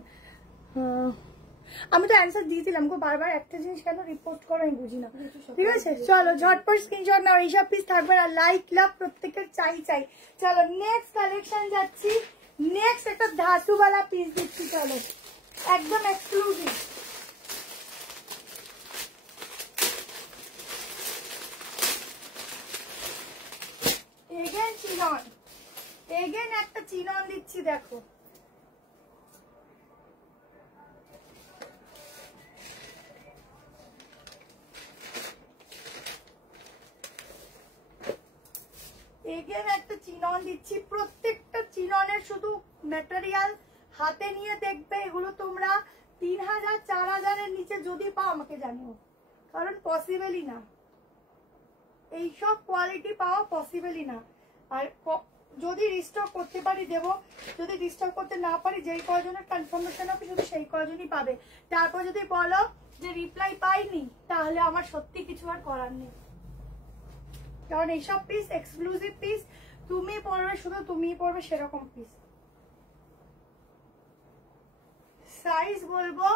আমি তো অ্যান্সার দিয়েছিলাম গো, বারবার একটা জিনিস কেন রিপোর্ট করো আমি বুঝি না, ঠিক আছে? চলো ঝটপট স্ক্রিনশট নাও, এইসব পিস থাকবে না। লাইক লাভ প্রত্যেকের চাই। চলো নেক্সট কালেকশন যাচ্ছি। নেক্সট একটা ধাসুওয়ালা পিস দিচ্ছি, চলো একদম এক্সক্লুসিভ। এগেন একটা চিনন দিচ্ছি, দেখো এগেন একটা চিনন দিচ্ছি। প্রত্যেকটা চিননের শুধু ম্যাটেরিয়াল হাতে নিয়ে দেখবে, এগুলো তোমরা 3000 4000 এর নিচে যদি পাও আমাকে জানিও, কারণ পসিবলই না, এইসব কোয়ালিটি পাওয়া পসিবলই না। আর যদি রিস্টক করতে পারি দেবো, যদি রিস্টক করতে না পারি যেই কয়জনের কনফার্মেশন হবে শুধু সেই কয়জনই পাবে। তারপর যদি বলো যে রিপ্লাই পাইনি, তাহলে আমার সত্যি কিছু আর করার নেই, কারণ এইসব পিস এক্সক্লুসিভ পিস, তুমি পড়বে, শুধু তুমি পড়বে সেরকম পিস। সাইজ বলবো,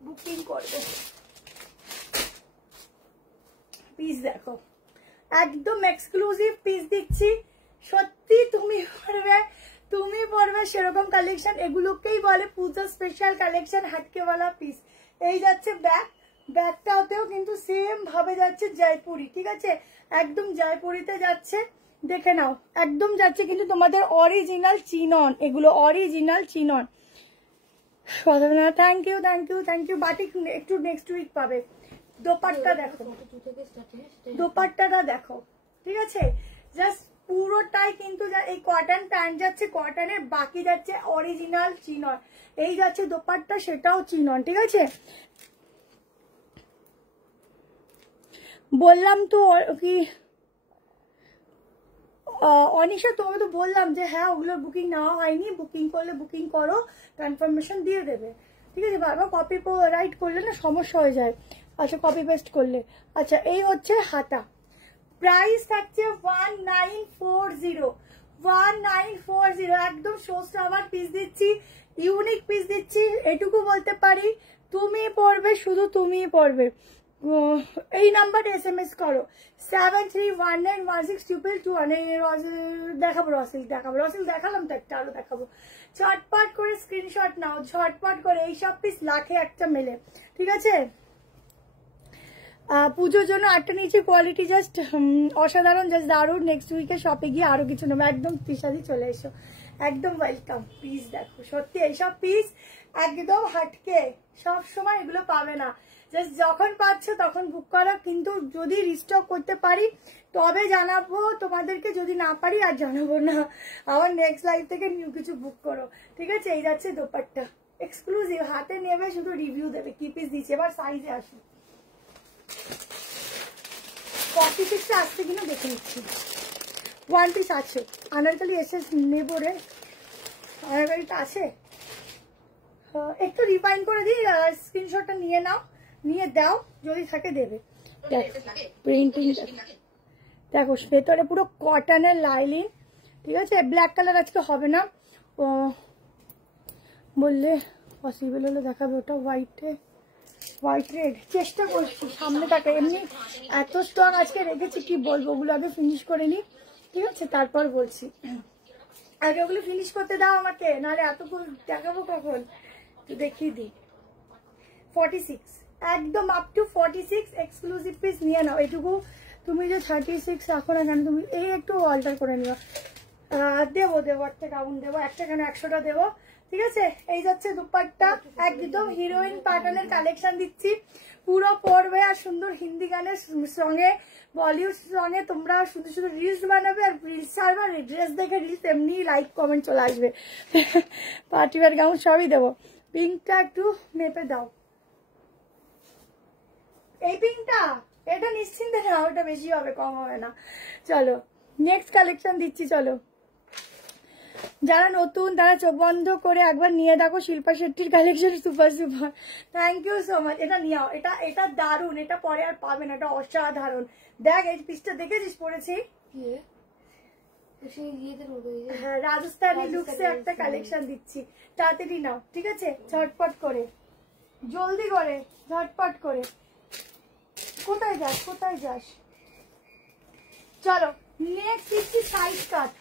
বুকিং করবে। পিস দেখো, একদম এক্সক্লুসিভ পিস দিচ্ছি, সত্যি তুমি পড়বে সেরকম কালেকশন। এগুলোকেই বলে পুজো স্পেশাল কালেকশন, হাটকেওয়ালা পিস। এই যাচ্ছে ব্যাগটাতেও কিন্তু সেম ভাবে যাচ্ছে জয়পুরি, ঠিক আছে? একদম জয়পুরিতে যাচ্ছে, দেখে নাও, একদম যাচ্ছে কিন্তু তোমাদের অরিজিনাল চিনন, এগুলো অরিজিনাল চিনন। কথা না, থ্যাংক ইউ। বাটিক একটু নেক্সট উইক পাবে। দোপাট্টা দেখো, দোপাট্টাটা দেখো, ঠিক আছে? জাস্ট পুরোটাই কিন্তু এই কটন প্যান্ট যাচ্ছে, কটনের বাকি যাচ্ছে অরিজিনাল চিনন। এই যাচ্ছে দোপাট্টা, সেটাও চিনন, ঠিক আছে? বললাম তো কি অনিশা, তোমাকে তো বললাম যে হ্যাঁ ওগুলোর বুকিং নেওয়া হয়নি, বুকিং করলে বুকিং করো, কনফার্মেশন দিয়ে দেবে, ঠিক আছে? বারবার কপি রাইট করলে না সমস্যা হয়ে যায়। আচ্ছা কপি পেস্ট করলে। আচ্ছা এই হচ্ছে হাতা, প্রাইস থাকছে 1940, একদম শোস্ট আমার পিস দিচ্ছি, ইউনিক পিস দিচ্ছি, এটুকু বলতে পারি। তুমি পড়বে, শুধু তুমিই পড়বে। এই নাম্বারে SMS করো 73191622। দেখাবো রসিল, দেখালাম তো একটা, আরো দেখাবো। ঝটপট করে স্ক্রিনশট নাও, ঝটপট করে। এইসব পিস লাখে একটা মেলে, ঠিক আছে? পুজোর জন্য আটটা নিচে কোয়ালিটি জাস্ট অসাধারণ, জাস্ট দারুণ। নেক্সট উইকে শপে গিয়ে আরো কিছু নেবো। একদম তৃষাদি চলে এসো, একদম ওয়েলকাম। পিস দেখো, সত্যি এইসব পিস একদম হাটকে, সব সময় এগুলো পাবে না। জাস্ট যখন পাচ্ছ তখন বুক করো, কিন্তু যদি রিস্টক করতে পারি তবে জানাবো তোমাদেরকে, যদি না পারি আর জানাবো না। আমার নেক্সট লাইভ থেকে নিউ কিছু বুক করো, ঠিক আছে? এই যাচ্ছে দোপাট্টা, এক্সক্লুসিভ, হাতে নেবে, শুধু রিভিউ দেবে কি পিস দিচ্ছে। এবার সাইজে আসো, 46 আসছে কিনা দেখে নিচ্ছি। 1 পিস আছে, আনারকালি এসে নেবো রে। আনারকালিটা আছে, একটু রিফাইন করে দিই। স্ক্রিনশটটা নিয়ে নাও, নিয়ে দাও, যদি থাকে দেবে। প্রিন্টিং দেখো, ভেতরে পুরো কটনের লাইলিন, ঠিক আছে? ব্ল্যাক কালার আজকে হবে না, বললে পসিবল হলে দেখাবে। ওটা হোয়াইট রেড চেষ্টা করছি সামনে থাকে। এমনি এত স্টক আজকে রেখেছি, কি বলবো, ওগুলো আগে ফিনিশ করে নি, ঠিক আছে? তারপর বলছি। আগে ওগুলো ফিনিশ করতে দাও আমাকে, নাহলে এতক্ষণ দেখাবো কখন। দেখিয়ে দিই। 46 একদম আপ টু 46 এক্সক্লুসিভ পিস নিয়ে নাও। এটুকু তুমি যে 36 রাখো না কেন, তুমি এই একটু অল্টার করে নিও। দেবো একটা গাউন দেবো, একটা কেন 100টা দেবো, ঠিক আছে? এই যাচ্ছে দুপাট্টা, একদম হিরোইন প্যাটার্নের কালেকশন দিচ্ছি, পুরো পড়বে। আর সুন্দর হিন্দি গানের সঙ্গে, বলিউড সঙ্গে তোমরা শুধু শুধু রিলস বানাবে আর রিলস ছাড়বে। আর ড্রেস দেখে রিলস এমনি লাইক কমেন্ট চলে আসবে। পার্টি ওয়্যার গাউন সবই দেবো। পিঙ্কটা একটু মেপে দাও, এই পিঙ্কটা, এটা নিশ্চিন্তে না, ওটা বেশি হবে, কম হবে না। চলো নেক্সট কালেকশন দিচ্ছি, চলো। যারা নতুন তারা চোখ বন্ধ করে একবার নিয়ে দেখো শিল্পা শেট্টির collection, super. Thank you so much. এটা নিয়ে এটা দারুণ, এটা পরে আর পাবে না, এটা অসাধারণ। দেখ এই পিসটা দেখেছিস পরেছি, হ্যাঁ, রাজস্থানী লুকসে একটা কালেকশন দিচ্ছি, তাড়াতাড়ি নাও, ঠিক আছে? ঝটপট করে, জলদি করে, ঝটপট করে। কোথায় যাস? চলো নেক্সট দিচ্ছি সাইজ কাট,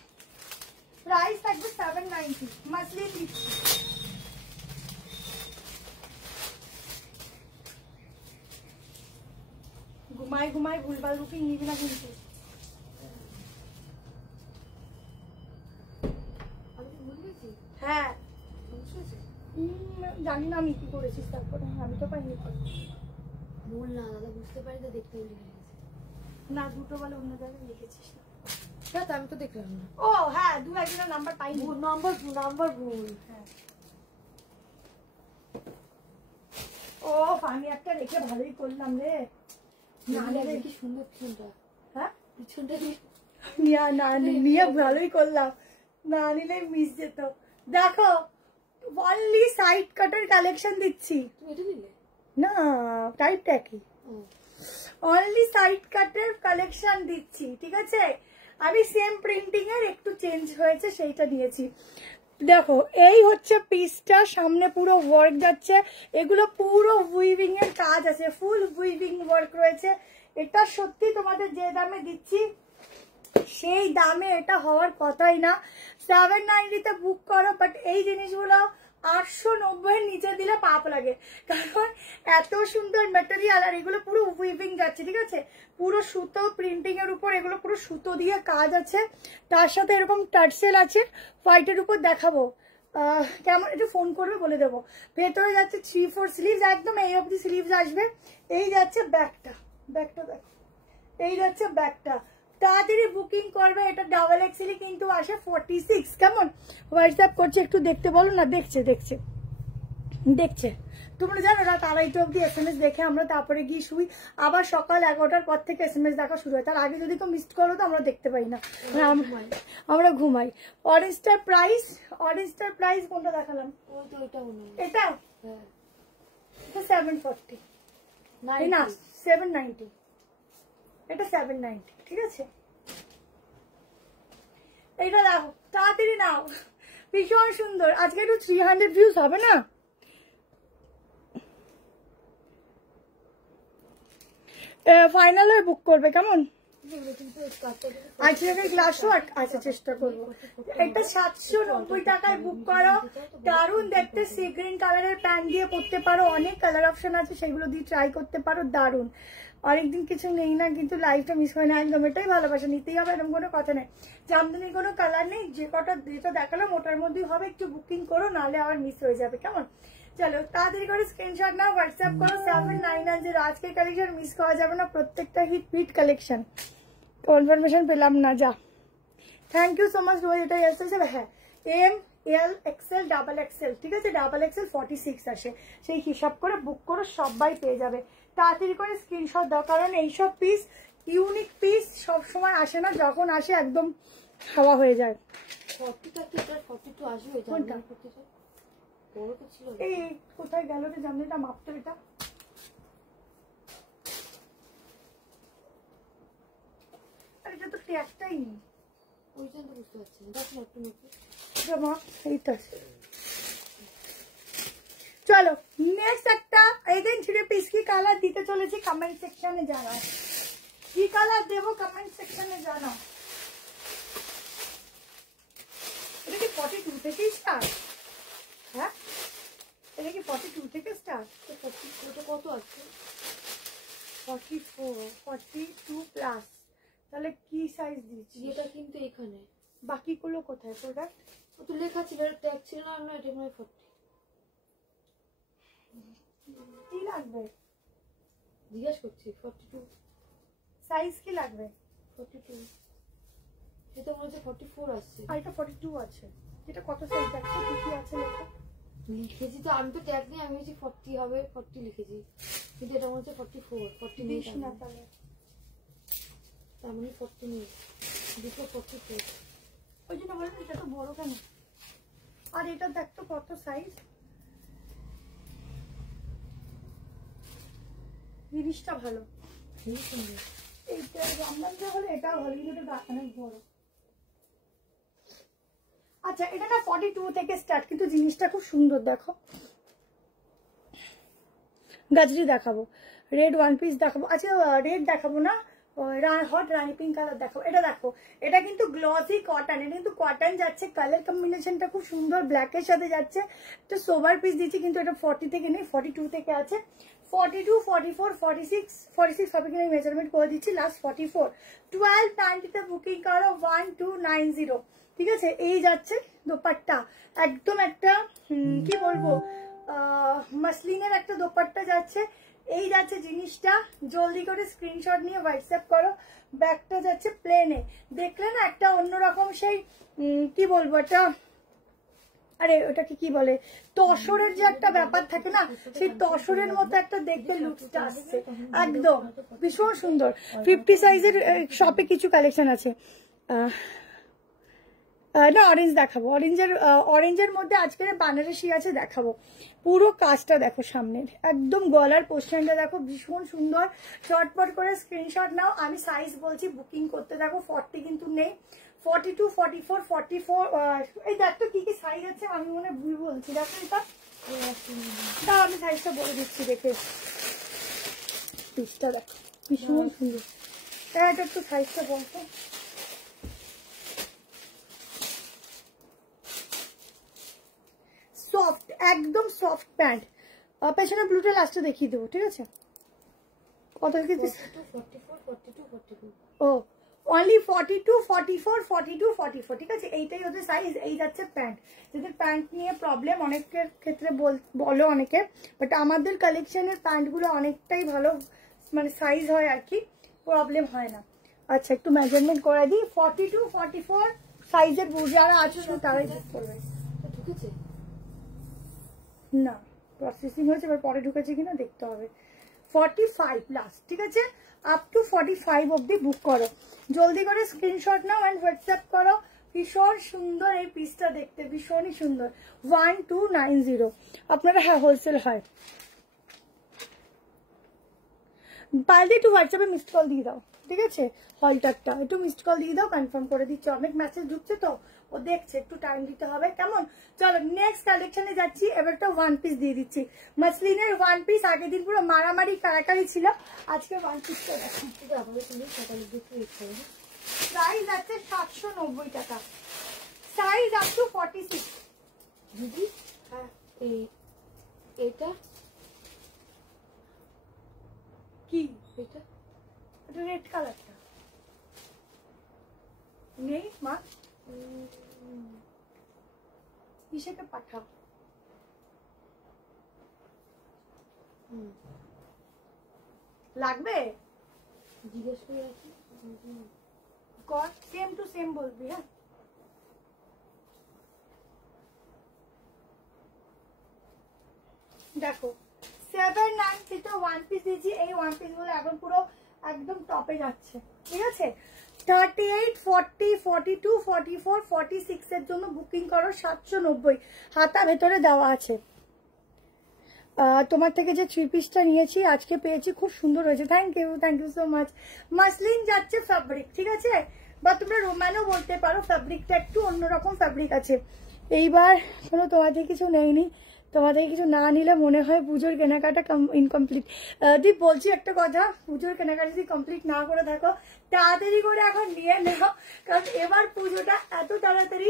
প্রাইস থাকবে 790, মাসলিন দিচ্ছি। ঘুমাই ভুলভাল বুকিং নিবি না কিন্তু। হ্যাঁ জানি না আমি কি করেছিস, তারপরে আমি তো পাইনি। ভুল না দাদা, বুঝতে পারি তো, দেখতে না, দুটো বলে অন্য জায়গায় লিখেছিস না। আমি তো দেখলাম না। ও হ্যাঁ, দু একজনের নাম্বার পাইনি, নাম্বার ভুল। হ্যাঁ, ও আমি একটা রেখে ভালোই করলাম রে। কি সুন্দর পিছনটা, হ্যাঁ পিছনটা নিয়ে ভালোই করলাম, না নিলে মিস যেত। দেখো অনলি সাইড কাটার কালেকশন দিচ্ছি। তুমি এটা নিলে না, টাইপটা কি, অনলি সাইড কাটের কালেকশন দিচ্ছি, ঠিক আছে? আমি সেম প্রিন্টিং এর একটু চেঞ্জ হয়েছে সেইটা দিয়েছি। দেখো এই হচ্ছে পিসটা, সামনে পুরো ওয়ার্ক যাচ্ছে, এগুলো পুরো উইভিং এর কাজ আছে, ফুল উইভিং ওয়ার্ক রয়েছে। এটা সত্যি তোমাদের যে দামে দিচ্ছি সেই দামে এটা হওয়ার কথাই না। 790 বুক করো, বাট এই জিনিসগুলো 890 নিচে দিলে পাপ লাগে, কারণ এত সুন্দর ম্যাটেরিয়াল। আর এগুলো পুরো উইভিং যাচ্ছে, ঠিক আছে? পুরো সুতো প্রিন্টিং এর উপর, এগুলো পুরো সুতো দিয়ে কাজ আছে, তার সাথে এরকম টার্সেল আছে। হোয়াইটের উপর দেখাবো কেমন, একটু ফোন করবে বলে দেবো। ভেতরে যাচ্ছে 3-4 স্লিভস, একদম এই অবধি স্লিভস আসবে। এই যাচ্ছে ব্যাকটা দেখো, এই যাচ্ছে ব্যাকটা। তাড়াতাড়ি বুকিং করবে, এটা ডাবল এক্সেল কিন্তু আসে 46। কেমন হোয়াটসঅ্যাপ করছে, একটু দেখতে বলো না। দেখছে তোমরা জানো রাত 2:30 অব্দি SMS দেখে আমরা তারপরে গিয়ে শুই, আবার সকাল 11টার পর থেকে SMS দেখা শুরু হয়। তার আগে যদি কেউ মিস করো তো আমরা দেখতে পাই না, আমরা ঘুমাই। অরেঞ্জটার প্রাইস কোনটা দেখালাম? এটা 740 না 790, এটা 790, ঠিক আছে? এইটা দেখো, তাড়াতাড়ি নাও, ভীষণ সুন্দর। আজকে একটু 300 ভিউজ হবে না? ফাইনালে বুক করবে কেমন? আজকে গ্লাস ওয়ার্ক আচ্ছা চেষ্টা করবো। এটা 790 টাকায় বুক করো, দারুন দেখতে। সি গ্রিন কালারের প্যান্ট দিয়ে পরতে পারো, অনেক কালার অপশন আছে, সেগুলো দিয়ে ট্রাই করতে পারো, দারুন। অনেকদিন কিছু নেই না, কিন্তু লাইফটা মিস হয় না একদম, এটাই ভালোবাসা, নিতেই হবে এরকম কোনো কথা নেই। জামদানির কোনো কালার নেই, যে কটা যেটা দেখালাম ওটার মধ্যেই হবে, একটু বুকিং করো, নাহলে আবার মিস হয়ে যাবে কেমন। চলো তাড়াতাড়ি করে স্ক্রিনশট নাও, হোয়াটসঅ্যাপ করো 7990। আজকের কালেকশন মিস করা যাবে না, প্রত্যেকটা হিট কালেকশন। কনফার্মেশন পেলাম না, যা। Thank you so much. এটাই এসেছে, হ্যাঁ M L XL double XL, ঠিক আছে, ডাবল এক্সেল 46 আসে, সেই হিসাব করে বুক করো, সবাই পেয়ে যাবে। তাড়াতাড়ি করে স্ক্রিনশট দাও, কারণ এইসব পিস ইউনিক পিস সবসময় আসে না, যখন আসে একদম হাওয়া হয়ে যায়। এই কোথায় গেল রে জামদানিটা, মাপতো এটা এটা তো ট্যাগটাই নেই, ওই জন্য বুঝতে পারছি না। দেখো একটু এইটা। চলো নেক্সট একটা এগেইন 3 পিস কি কালার দিতে চলেছি, কমেন্ট সেকশনে জানাও কি কালার দেবো, কমেন্ট সেকশনে জানাও। এটা কি 42 থেকেই স্টার্ট? হ্যাঁ এটা কি 42 থেকে স্টার্ট? ওটা কত আছে? 44 42 প্লাস। তাহলে কি সাইজ দিচ্ছি? এটা কিন্তু এখানে, বাকিগুলো কোথায় প্রোডাক্ট? ও তো লেখা ছিল, ট্যাগ ছিল না, না এটা মানে 40। কি লাগবে জিজ্ঞাসা করছি 42 সাইজ কি লাগবে? 42 এটা মনে হচ্ছে 44 আসছে, আর এটা 42 আছে। এটা কত সাইজ দেখছো কি কি আছে লেখা? লিখেছি তো আমি, তো ট্যাগ নেই, আমি হচ্ছে 40 হবে 40 লিখেছি, কিন্তু এটা মনে হচ্ছে 44 40 নেই, না তাহলে তার মানে 40 নেই, দুটো 44। ওই জন্য বললাম এটা তো বড় কেন। আর এটা দেখতো কত সাইজ, জিনিসটা ভালো, এইটা জামদানিটা হলে এটা ভালো, কিন্তু এটা অনেক বড়। আচ্ছা এটা না 42 থেকে স্টার্ট, কিন্তু জিনিসটা খুব সুন্দর, দেখো গাজরি দেখাবো, রেড ওয়ান পিস দেখাবো, আচ্ছা রেড দেখাবো না, হট রানি পিঙ্ক কালার দেখাবো। এটা দেখো, এটা কিন্তু গ্লসি কটন, এটা কিন্তু কটন যাচ্ছে, কালার কম্বিনেশনটা খুব সুন্দর, ব্ল্যাকের সাথে যাচ্ছে। এটা সোবার পিস দিচ্ছি, কিন্তু এটা 40 থেকে নেই, 42 থেকে আছে। 42 44 46 হবে কিনা মেজারমেন্ট করে দিচ্ছি, লাস্ট 44। 12 প্যান্টিতে বুকিং করো 1290, ঠিক আছে। এই যাচ্ছে দোপাট্টা, একদম একটা কি বলবো মাসলিনের একটা দোপাট্টা যাচ্ছে, এই যাচ্ছে জিনিসটা। জলদি করে স্ক্রিনশট নিয়ে হোয়াটসঅ্যাপ করো। ব্যাগটা যাচ্ছে প্লেনে, দেখলে না একটা অন্যরকম সেই কি বলবো এটা, আরে ওটাকে কি বলে, তসরের যে একটা ব্যাপার থাকে না, সেই তসরের মতো একটা দেখতে লুকসটা আসছে, একদম ভীষণ সুন্দর। 50 সাইজের শপে কিছু কালেকশন আছে, না অরেঞ্জ দেখাবো, অরেঞ্জের মধ্যে আজকের বানারসি আছে, দেখাবো। পুরো কাজটা দেখো সামনের, একদম গলার পোর্শনটা দেখো, ভীষণ সুন্দর। চটপট করে স্ক্রিনশট নাও, আমি সাইজ বলছি, বুকিং করতে দেখো। 40 কিন্তু নেই, 42 44 44। এই দেখো কি কি সাইজ আছে, আমি মনে ভুল বলছি, দেখো এটা আমি সাইজটা বলে দিচ্ছি, দেখে পিসটা দেখো ভীষণ সুন্দর। এটা একটু সাইজটা বলতো, সফট, একদম সফট প্যান্ট। পেছনে ব্লুটা লাস্টে দেখিয়ে দেবো, ঠিক আছে। কত লিখেছিস? ও অনলি 42 44 42 44, ঠিক আছে। এইটাই ওদের সাইজ, এই যাচ্ছে প্যান্ট। যাদের প্যান্ট নিয়ে প্রবলেম অনেকের ক্ষেত্রে বলো অনেকে, বাট আমাদের কালেকশনের প্যান্টগুলো অনেকটাই ভালো, মানে সাইজ হয় আর কি, প্রবলেম হয় না। আচ্ছা একটু মেজারমেন্ট করে দিই, 42 44 সাইজের যারা আছে তারাই বুক করবে। ঢুকেছে না, প্রসেসিং হয়েছে, এবার পরে ঢুকেছে কিনা দেখতে হবে। 45 প্লাস, ঠিক আছে, আপ টু 45 অব্দি বুক করো। জলদি করে স্ক্রিনশট নাও অ্যান্ড হোয়াটসঅ্যাপ করো। ভীষণ সুন্দর এই পিসটা দেখতে, ভীষণই সুন্দর। 1290 আপনারা, হ্যাঁ হোলসেল হয়। পারলে একটু হোয়াটসঅ্যাপে মিসড কল দিয়ে দাও, ঠিক আছে। হলটারটা একটু মিসড কল দিয়ে দাও, কনফার্ম করে দিচ্ছি, অনেক মেসেজ ঢুকছে তো ও দেখছে, একটু টাইম দিতে হবে, কেমন? চলো নেক্সট কালেকশনে যাচ্ছি। এবারটা ওয়ান পিস দিয়ে দিচ্ছি, মাসলিনের ওয়ান পিস। আগের দিন পুরো মারামারি কারাকারি ছিল, আজকে ওয়ান পিসটা দেখো। প্রাইস আছে 790 টাকা, সাইজ আপ টু 46। দিদি হ্যাঁ এটা কি এটা রেড কালারটা নেই মা, হিসেবে পাঠাও। লাগবে জিজ্ঞেস করে আছি, কর, সেম টু সেম বলবি। হ্যাঁ দেখো 790 ওয়ান পিস দিয়েছি। এই ওয়ান পিস গুলো এখন পুরো একদম টপে যাচ্ছে, ঠিক আছে? 38, 40, 42, 44, 46 এর জন্য বুকিং করো। 790 হাতা ভেতরে দেওয়া আছে। তোমার থেকে যে থ্রি পিসটা নিয়েছি আজকে পেয়েছি, খুব সুন্দর হয়েছে, thank you so much. Muslin যাচ্ছে ফ্যাব্রিক, ঠিক আছে? বা তোমরা রোমানও বলতে পারো, ফ্যাব্রিকটা একটু অন্যরকম ফ্যাব্রিক আছে। এইবার কোনো তোমাদের কিছু নেইনি, তোমাদের কিছু না নিলে মনে হয় পুজোর কেনাকাটা ইনকমপ্লিট। তুই বলছি একটা কথা, পুজোর কেনাকাটা যদি কমপ্লিট না করে থাকো তাড়াতাড়ি করে এখন নিয়ে নাও, কারণ এবার পুজোটা এত তাড়াতাড়ি।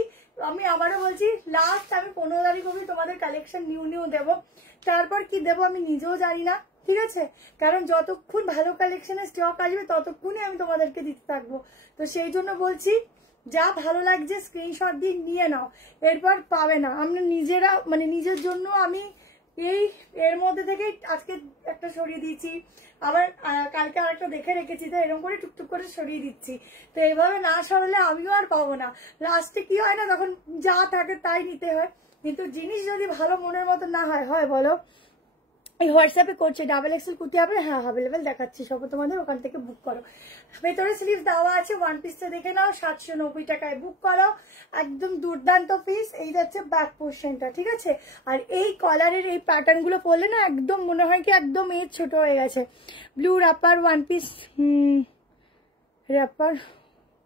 আমি আবারও বলছি, লাস্ট আমি 15 তারিখ অবধি তোমাদের কালেকশন নিউ দেবো, তারপর কি দেবো আমি নিজেও জানি না, ঠিক আছে? কারণ যতক্ষণ ভালো কালেকশনের স্টক আসবে ততক্ষণই আমি তোমাদেরকে দিতে থাকবো। তো সেই জন্য বলছি, যা ভালো লাগছে স্ক্রিনশট দিয়ে নিয়ে নাও, এরপর পাবে না। আমরা নিজেরা মানে নিজের জন্য আমি এর মধ্যে থেকে আজকে একটা সরিয়ে দিয়েছি, আবার কালকে আরেকটা দেখে রেখেছি, তো এরকম করে টুকটুক করে সরিয়ে দিচ্ছি। তো এইভাবে না সরালে আমিও আর পাবো না, লাস্টে কি হয় না, তখন যা থাকে তাই নিতে হয়। কিন্তু জিনিস যদি ভালো মনের মতো না হয় বলো, এই হোয়াটসঅ্যাপে করছে XXL কুর্তি হবে, হ্যাঁ অ্যাভেলেবেল দেখাচ্ছি, সব তোমাদের ওখান থেকে বুক করো। ভেতরে স্লিভ দেওয়া আছে, ওয়ান পিসটা দেখে নাও, 790 টাকায় বুক করো, একদম দুর্দান্ত পিস। এই যাচ্ছে ব্যাক পোর্শনটা, ঠিক আছে? আর এই কলারের এই প্যাটার্ন গুলো পরলে না একদম মনে হয় কি একদম এজ ছোট হয়ে গেছে। Blue wrapper one piece, wrapper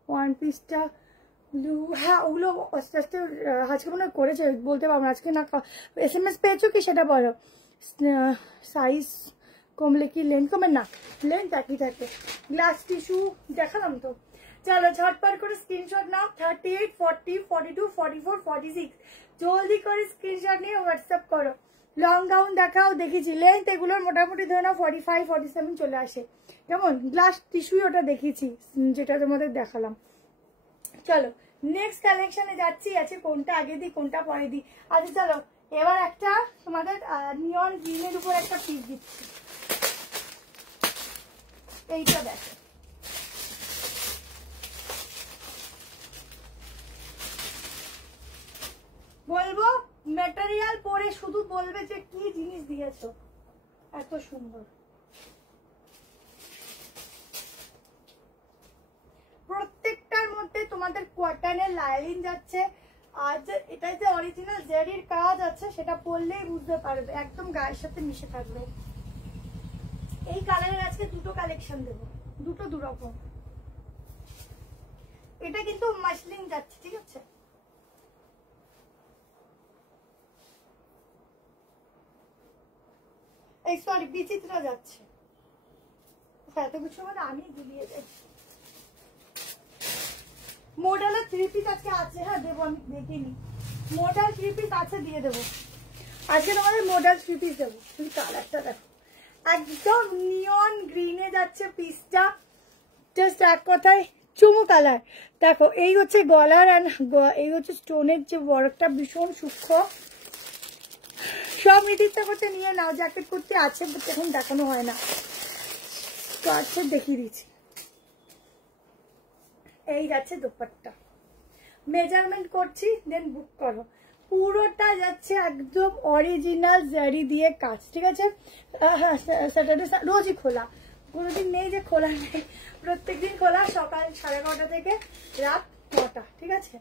one পিসটা ব্লু, হ্যাঁ ওগুলো আস্তে আস্তে আজকে মনে হয় করেছে, বলতে পারবো না আজকে। না SMS পেয়েছো কি সেটা বলো। সাইজ কমলে কি লেন্থ কমে? না, লেন্থ একই থাকে। গ্লাস টিস্যু দেখালাম তো। চলো ঝটপট করে স্ক্রিনশট নাও, 38, 40, 42, 44, 46 জলদি করে স্ক্রিনশট নিয়ে হোয়াটসঅ্যাপ করো। লং গাউন দেখাও, দেখেছি লেন্থ এগুলোর মোটামুটি ধরে নাও 45, 47 চলে আসে, কেমন? গ্লাস টিস্যুই ওটা দেখেছি যেটা তোমাদের দেখালাম। চলো নেক্সট কালেকশনে যাচ্ছি, আছে কোনটা আগে দিই কোনটা পরে দিই। আচ্ছা চলো এবার একটা তোমাদের নিয়ন গ্রিনের উপর একটা পিস দিচ্ছি, এইটা দেখো। বলবো ম্যাটেরিয়াল পরে শুধু বলবে যে কি জিনিস দিয়েছো, এত সুন্দর। প্রত্যেকটার মধ্যে তোমাদের কোয়ার্টানের লাইলিন যাচ্ছে, আর যে এটা যে অরিজিনাল জেরির কাজ আছে সেটা পরলেই বুঝতে পারবে, একদম গায়ের সাথে মিশে থাকবে। এই কালারের আজকে দুটো কালেকশন দেবো, দুটো দুরকম। এটা কিন্তু মাসলিন যাচ্ছে, ঠিক আছে? এই সরি বিচিত্রা যাচ্ছে, এত কিছু মানে আমি গুলিয়ে যাই। মডেলের থ্রি পিস আজকে আছে, হ্যাঁ দেবো, আমি দেখিনি। মডেল থ্রি পিস আছে, দিয়ে দেবো আজকে তোমাদের। মডেল থ্রি পিস দেবো, তুমি কালারটা দেখো, একদম নিয়ন গ্রিনে যাচ্ছে পিসটা, জাস্ট এক কথায় চুমু কালার। দেখো এই হচ্ছে গলার, আর এই হচ্ছে স্টোনের যে ওয়ার্কটা, ভীষণ সূক্ষ্ম। সব নিতে ইচ্ছা করতে নিয়ে নাও, জ্যাকেট করতে আছে এখন দেখানো হয় না, স্কার্টসের দেখিয়ে দিচ্ছি। এই যাচ্ছে দোপাট্টা, মেজারমেন্ট করছি দেন বুক করো। পুরোটা যাচ্ছে একদম অরিজিনাল জারি দিয়ে কাজ, ঠিক আছে? স্যাটারডে রোজই খোলা, কোনোদিন নেই যে খোলা নেই, প্রত্যেকদিন খোলা, সকাল 11:30 থেকে রাত 9টা, ঠিক আছে?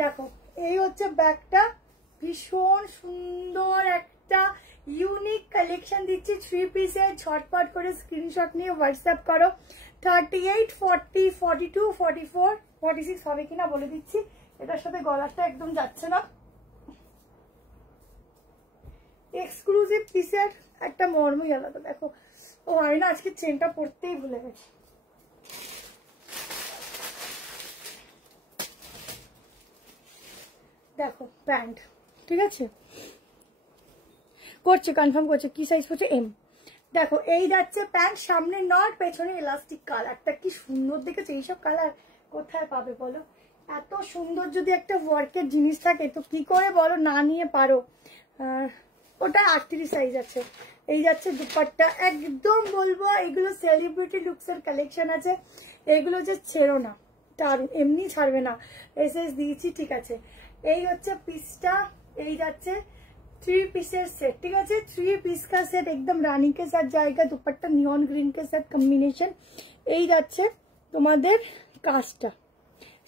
দেখো এই হচ্ছে ব্যাগটা, ভীষণ সুন্দর একটা ইউনিক কালেকশন দিচ্ছি থ্রি পিসের। ঝটপট করে স্ক্রিনশট নিয়ে হোয়াটসঅ্যাপ করো। 38, 40, 42, 44, 46 হবে কিনা বলে দিচ্ছি, এটার সাথে গলাটা একদম যাচ্ছে না। এক্সক্লুসিভ পিসের একটা মর্মই আলাদা। দেখো, ও আমি না আজকে চেনটা পরতেই ভুলে গেছি। দেখো প্যান্ট, ঠিক আছে, করছে কনফার্ম করছে কি সাইজ করছে, এম। দেখো এই যাচ্ছে প্যান্ট, সামনে নট, পেছনে ইলাস্টিক। কালারটা কি সুন্দর দেখেছো, এইসব কালার কোথায় পাবে বলো? এত সুন্দর যদি একটা ওয়ার্কের জিনিস থাকে তো কি করে বলো না নিয়ে পারো। ওটা 38 সাইজ আছে। এই যাচ্ছে দুপাট্টা, একদম বলবো এগুলো সেলিব্রিটি লুকসের কালেকশন আছে, এগুলো যে ছেড়ো না, দারুন, এমনি ছাড়বে না। এসএস দিয়েছি, ঠিক আছে। এই হচ্ছে পিসটা, এই যাচ্ছে 3 पीसेस सेट, ठीक है, 3 पीस का सेट एकदम रानी के साथ जाएगा। दुपट्टा नियॉन ग्रीन के साथ कॉम्बिनेशन। এই যাচ্ছে তোমাদের কাজটা,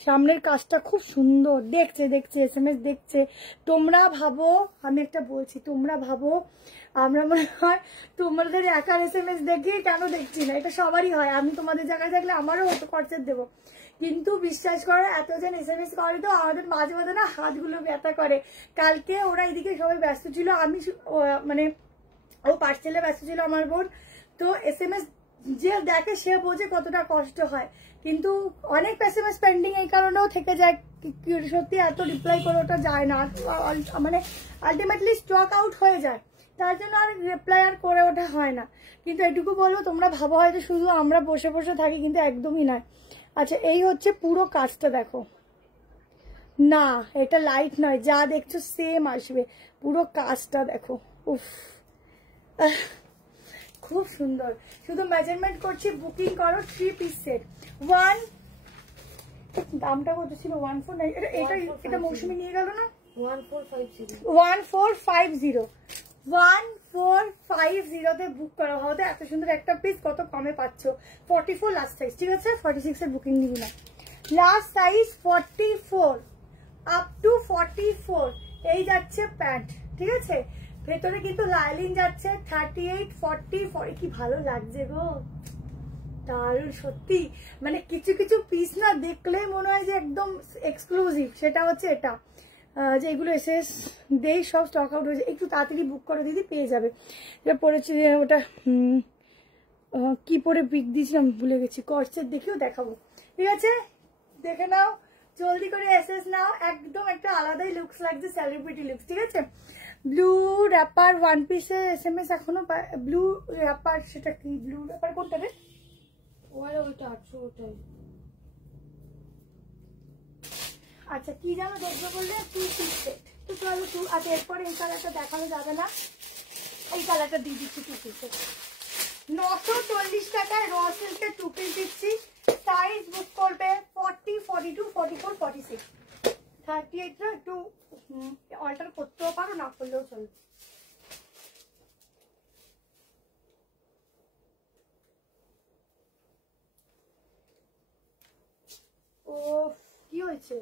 সামনের কাজটা খুব সুন্দর। দেখছে এসএমএস দেখছে। তোমরা ভাবো, আমি একটা বলছি, তোমরা ভাবো আমরা মনে হয় তোমাদের একার এসএমএস দেখি, কেন দেখছি না, এটা সবারই হয়। আমি তোমাদের জায়গায় থাকলে আমারও হতো খরচের দেবো, কিন্তু বিশ্বাস করো এতজন এসএমএস করে তো আমাদের মাঝে মাঝে না হাতগুলো ব্যথা করে। কালকে ওরা এদিকে সবাই ব্যস্ত ছিল, আমি মানে ও পার্সেলে ব্যস্ত ছিল আমার বোন, তো এসএমএস যে দেখে সে বোঝে কতটা কষ্ট হয়। কিন্তু অনেক এসএমএস পেন্ডিং এই কারণেও থেকে যায়, সত্যি এত রিপ্লাই করে ওটা যায় না, মানে আলটিমেটলি স্টক আউট হয়ে যায়, তার জন্য আর রিপ্লাই আর করে ওঠা হয় না। কিন্তু এটুকু বলবো, তোমরা ভাবো হয়তো শুধু আমরা বসে বসে থাকি, কিন্তু একদমই নয়। আচ্ছা, এই হচ্ছে পুরো কাজটা, দেখো না এটা লাইট নয়, যা দেখছো সেম আসবে। পুরো কাজটা দেখো, উফ খুব সুন্দর। শুধু মেজারমেন্ট করছি, বুকিং করো। 3 পিস সেট। দামটা কত ছিল? 149। এটা মৌসুমি নিয়ে গেল না? 1450 1450 বুক করা হবে। এত সুন্দর একটা পিস কত কমে পাচ্ছ। 44 লাস্ট সাইজ, ঠিক আছে, 46 এর বুকিং নিবি না। Last size 44 up to 44। এই যাচ্ছে প্যান্ট, ঠিক আছে, ভেতরে কিন্তু লাইলিং যাচ্ছে 38 40। কি ভালো লাগছে গো, দারুণ সত্যি। মানে কিছু কিছু পিস না দেখলে মনে হয় যে একদম এক্সক্লুসিভ। সেটা হচ্ছে এটা, যে এগুলো এসএস দেই সব স্টক আউট হয়েছে। একটু তাড়াতাড়ি বুক করে দিদি, পেয়ে যাবে। এটা পরেছি, ওটা কি পরে পিক দিয়েছিলাম ভুলে গেছি, কর্সেট দেখেও দেখাবো, ঠিক আছে, দেখে নাও জলদি করে এসএস নাও। একদম একটা আলাদাই লুকস লাগছে, সেলিব্রিটি লুকস, ঠিক আছে। ব্লু র্যাপার 1 পিসে এসএমএস এখনো, ব্লু র্যাপার, সেটা কি ব্লু র্যাপার কোনটা রে? ওটা 800 ওটাই। আচ্ছা কি জানো দেখবে বললে 2 পিস সেট, তো চলো 2। আচ্ছা এরপরে এই কালারটা দেখানো যাবে না, এই কালারটা দিয়ে দিচ্ছি 2 পিস সেট। 940 টাকায় র সিল্কের 2 পিস দিচ্ছি। সাইজ বুক করবে 40 42 44 46 38। একটু অল্টার করতেও পারো, না করলেও চলবে। ও কি হয়েছে?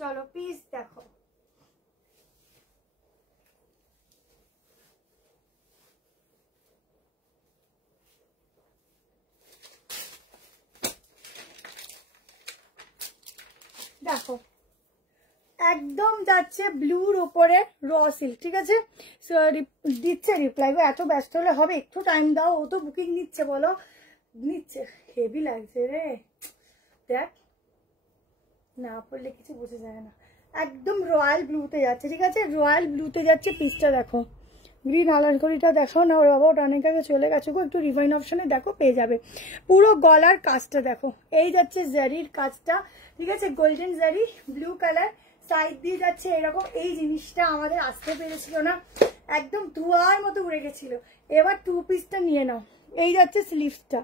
চলো পিস দেখো। দেখো একদম যাচ্ছে ব্লুর উপরে র সিল্ক, ঠিক আছে। দিচ্ছে রিপ্লাই গো, এত ব্যস্ত হলে হবে, একটু টাইম দাও। ও তো বুকিং নিচ্ছে, বলো নিচ্ছে। হেভি লাগছে রে, দেখ না পড়লে কিছু বোঝা যায় না। একদম রয়্যাল ব্লুতে যাচ্ছে, ঠিক আছে, রয়্যাল ব্লুতে যাচ্ছে। পিসটা দেখো, গ্রিন আলারকরিটা দেখাও না, ওর বাবা ওটা অনেক আগে চলে গেছে গো। একটু রিভাইন অপশনে দেখো, পেয়ে যাবে। পুরো গলার কাজটা দেখো, এই যাচ্ছে জারির কাজটা, ঠিক আছে, গোল্ডেন জারি, ব্লু কালার। সাইড দিয়ে যাচ্ছে এরকম। এই জিনিসটা আমাদের আসতে পেরেছিল না, একদম ধোঁয়ার মতো উড়ে গেছিল। এবার 2 পিসটা নিয়ে নাও। এই যাচ্ছে স্লিভসটা,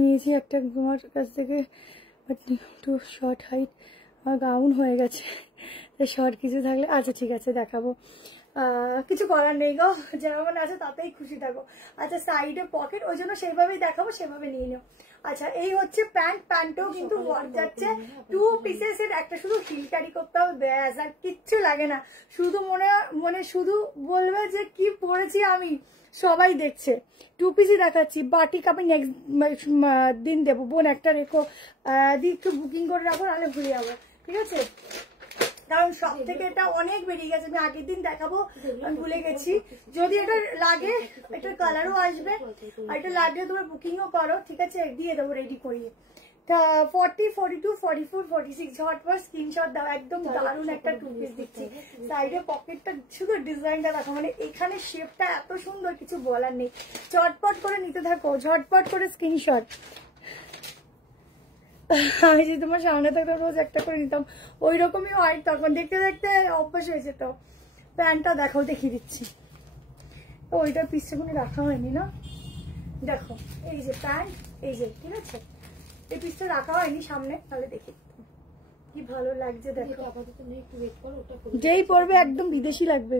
নিয়েছি একটা তোমার কাছ থেকে, বাট একটু শর্ট হাইট, আমার গাউন হয়ে গেছে, শর্ট কিছু থাকলে। আচ্ছা ঠিক আছে দেখাবো। কিছু করার নেই গো, যেমন আছে তাতেই খুশি থাকো। আচ্ছা সাইডে পকেট, ওই জন্য সেইভাবেই দেখাবো, সেভাবে নিয়ে নিও। আচ্ছা এই হচ্ছে প্যান্ট, প্যান্টও কিন্তু ওয়ার্ক যাচ্ছে, 2 পিসেসের, একটা শুধু হিল ক্যারি করতে হবে ব্যাস, আর কিচ্ছু লাগে না। শুধু মনে শুধু বলবে যে কি পরেছি আমি, সবাই দেখছে। 2 পিসই দেখাচ্ছি, বাটিক আমি নেক্সট দিন দেবো। বোন একটা রেখো, একটু বুকিং করে রাখো, নাহলে ভুলে যাবো, ঠিক আছে? কারণ সব থেকে এটা অনেক বেরিয়ে গেছে, আমি আগের দিন দেখাবো, আমি ভুলে গেছি। যদি এটা লাগে, এটার কালারও আসবে, আর এটা লাগলে তোমরা বুকিংও করো, ঠিক আছে? দিয়ে দেবো রেডি করিয়ে। 40, 42, 44, 46 ঝটপট স্ক্রিনশট দাও। একদম দারুণ একটা 2 পিস দিচ্ছি। সাইডে পকেটটা শুধু ডিজাইনটা দেখো, মানে এখানে শেপটা এত সুন্দর, কিছু বলার নেই। ঝটপট করে নিতে থাকো, ঝটপট করে স্ক্রিনশট। আমি যদি তোমার সামনে থাকতো রোজ একটা করে নিতাম, ওই রকমই হয়, তখন দেখতে দেখতে অভ্যাস হয়ে যেত। প্যান্টটা দেখো, দেখিয়ে দিচ্ছি। ওইটা পিসটা কোনো রাখা হয়নি না, দেখো এই যে প্যান্ট, এই যে, ঠিক আছে? এই পিসটা রাখা হয়নি সামনে, তাহলে দেখি কি ভালো লাগছে দেখো। যেই পরবে একদম বিদেশি লাগবে।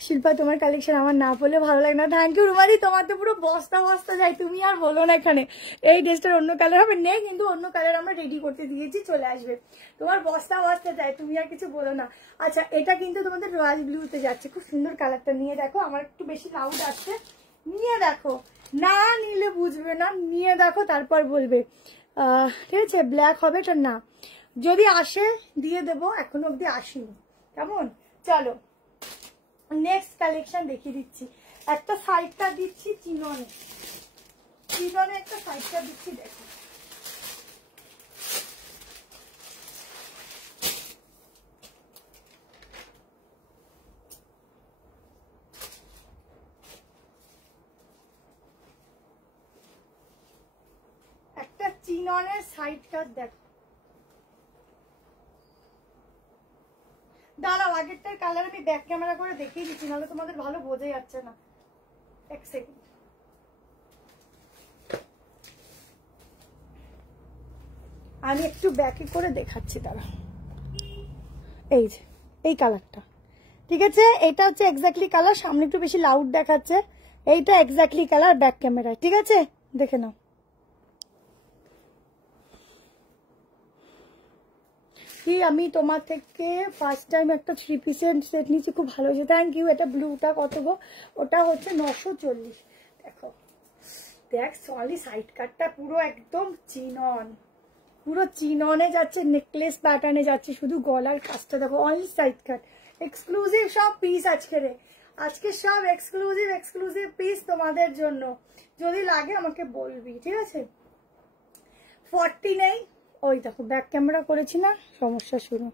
শিল্পা তোমার কালেকশন আমার না পড়লে ভালো লাগে না। থ্যাংক ইউ রুমারি, তোমার তো পুরো বস্তা বস্তা যায়, তুমি আর বলো না। এখানে এই ড্রেসটার অন্য কালার হবে নেই, কিন্তু অন্য কালার আমরা রেডি করতে দিয়েছি, চলে আসবে। তোমার বস্তা বস্তা যায়, তুমি আর কিছু বলো না। আচ্ছা এটা কিন্তু তোমাদের রয়্যাল ব্লুতে যাচ্ছে, খুব সুন্দর কালারটা। নিয়ে দেখো, আমার একটু বেশি লাউড আসছে, নিয়ে দেখো, না নিলে বুঝবে না, নিয়ে দেখো তারপর বলবে। ঠিক আছে, ব্ল্যাক হবে এটা না, যদি আসে দিয়ে দেবো, এখনো অব্দি আসেনি। কেমন? চলো নেক্সট কালেকশন দেখিয়ে দিচ্ছি। একটা সাইডটা দিচ্ছি চিননে, চিননে একটা সাইডটা দিচ্ছি, দেখো। একটা চিননের সাইডটা দেখো। দাঁড়াও, আগেরটার কালার আমি ব্যাক ক্যামেরা করে দেখিয়ে দিচ্ছি, নাহলে তোমাদের ভালো বোঝা যাচ্ছে না। এক সেকেন্ড, আমি একটু ব্যাকে করে দেখাচ্ছি, দাঁড়াও। এই যে এই কালারটা, ঠিক আছে? এটা হচ্ছে এক্স্যাক্টলি কালার, সামনে একটু বেশি লাউড দেখাচ্ছে, এইটা এক্স্যাক্টলি কালার ব্যাক ক্যামেরায়, ঠিক আছে? দেখে নাও। কি আমি তোমার থেকে ফার্স্ট টাইম একটা 3 পিসের সেট নিচ্ছি, খুব ভালো হয়েছে, থ্যাংক ইউ। এটা ব্লুটা কত গো? ওটা হচ্ছে 940। দেখো দেখ, সলি সাইড কাটটা পুরো একদম চিনন, পুরো চিননে যাচ্ছে, নেকলেস প্যাটার্নে যাচ্ছে, শুধু গলার কাজটা দেখো, অনলি সাইড কাট। এক্সক্লুসিভ সব পিস আজকে সব এক্সক্লুসিভ পিস তোমাদের জন্য। যদি লাগে আমাকে বলবি, ঠিক আছে? 40 নেই, ওই দেখো ব্যাক ক্যামেরা করেছি না, সমস্যা শুরু।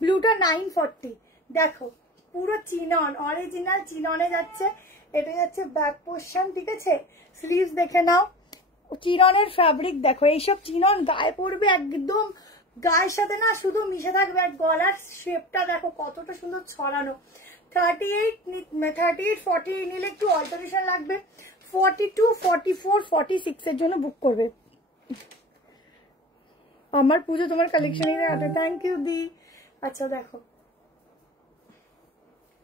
ব্লুটা 940, দেখো পুরো চিনন, অরিজিনাল চিননে যাচ্ছে। এটা যাচ্ছে ব্যাক পোর্শন, ঠিক আছে? স্লিভস দেখে নাও, চিননের ফ্যাব্রিক দেখো, এইসব চিনন গায়ে পড়বে একদম, গায়ের সাথে না শুধু মিশে থাকবে। আর গলার শেপটা দেখো কতটা সুন্দর ছড়ানো। 38, 40 নিলে একটু অল্টারেশন লাগবে। 42, 44, 46 এর জন্য বুক করবে। আমার পুজো তোমার কালেকশন, থ্যাংক ইউ দি। আচ্ছা দেখো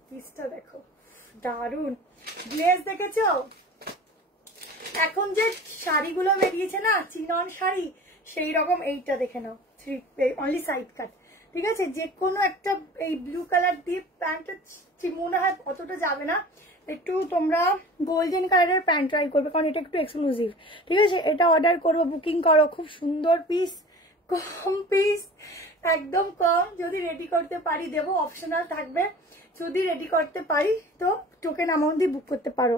পিসটা দেখো, দারুন। গ্লেজ দেখেছো? এখন যে শাড়িগুলো বেরিয়েছে না, চিনন শাড়ি, সেই রকম এইটা দেখে নাও, অনলি সাইড কাট, ঠিক আছে? যে কোনো একটা এই ব্লু কালার দিয়ে প্যান্টটা মনে হয় অতটা যাবে না, একটু তোমরা গোল্ডেন কালারের প্যান্ট ট্রাই করবে, কারণ এটা একটু এক্সক্লুসিভ, ঠিক আছে? এটা অর্ডার করবো, বুকিং করো। খুব সুন্দর পিস, কম পিস, একদম কম। যদি রেডি করতে পারি দেবো, অপশনাল থাকবে। যদি রেডি করতে পারি তো টোকেন অ্যামাউন্ট দিয়ে বুক করতে পারো।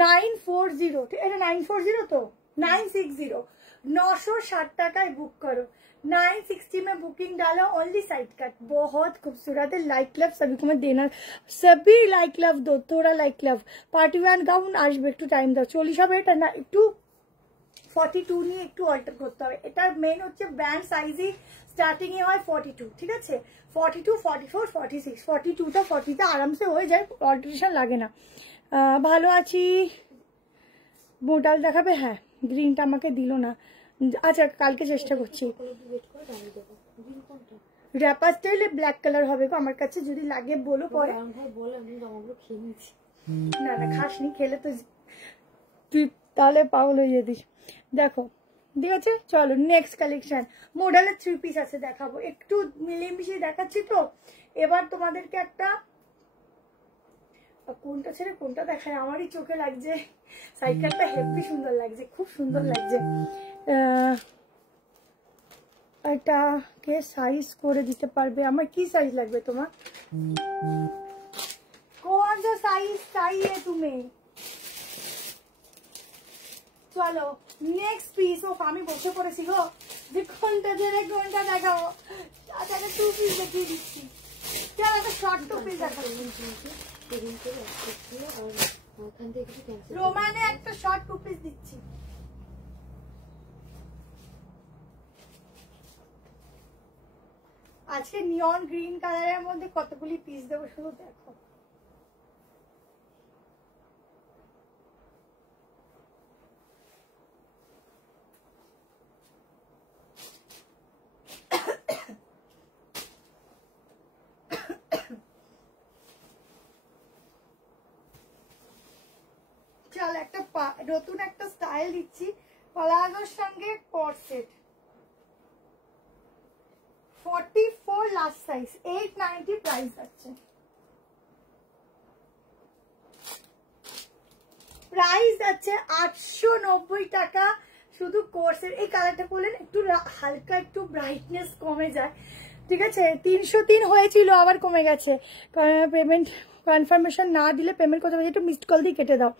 940, এটা 940 তো 960, 960 টাকায় बुक करो। 960 में बुकिंग डालो, ओनली साइड कट, बहुत खूबसूरत है। लाइक लव सभी को मैं देना, सभी लाइक लव दो, थोड़ा like love. Party one gown আসবে, একটু টাইম দাও। 40 হবে, এটা না একটু 42 নিয়ে একটু অল্টার করতে হবে। এটার মেইন হচ্ছে ব্র্যান্ড সাইজই স্টার্টিং এ হয় 42, ঠিক আছে? 42, 44, 46, 42টা 40টা আরামসে হয়ে যায়, অল্টারেশন লাগে না। ভালো আছি। মোটাল দেখাবে? হ্যাঁ, গ্রিনটা আমাকে দিল না। আচ্ছা কালকে চেষ্টা করছি। র্যাপার স্টাইলে ব্ল্যাক কালার হবে গো আমার কাছে, যদি লাগে বলো পরে। বলে আমি জামাগুলো খেয়ে নিয়েছি। না না খাসনি, খেলে তো তুই তাহলে পাগল হয়ে যেতিস। দেখো ঠিক আছে, চলো নেক্সট কালেকশন। মডেলের 3 পিস আছে দেখাবো, একটু মিলিয়ে মিশিয়ে দেখাচ্ছি তো। এবার তোমাদেরকে একটা, কোনটা ছেড়ে কোনটা দেখায় আমারই চোখে লাগছে। সাইকেলটা হেভি সুন্দর লাগছে, খুব সুন্দর লাগছে। এটাকে সাইজ করে দিতে পারবে? আমার কি সাইজ লাগবে তোমার? কোন সা সাইজ चाहिए तुम्हें? চলো নেক্সট পিস। ও আমি বসে পড়েছি গো, যে কোনটা ছেড়ে কোনটা দেখাবো। আচ্ছা 2 পিস দেখিয়ে দিচ্ছি। চলো একটা শর্ট 2 পিস দেখাবো। রোমানে একটা শর্ট 2 পিস দিচ্ছি। আজকে নিয়ন গ্রিন কালারের মধ্যে কতগুলি পিস দেবো শুধু দেখো। চল একটা নতুন একটা স্টাইল দিচ্ছি, পলাজোর সঙ্গে কর্সেট। 44 লাস্ট সাইজ, 890 প্রাইস আছে। প্রাইস আছে 890 টাকা শুধু কোর্সের। এই কালারটা করলেন একটু হালকা একটু ব্রাইটনেস কমে যায়, ঠিক আছে। 303 হয়েছিল আবার কমে গেছে, পেমেন্ট কনফার্মেশন না দিলে পেমেন্ট করতে পারছি, একটু মিসড কল দিয়ে কেটে দাও।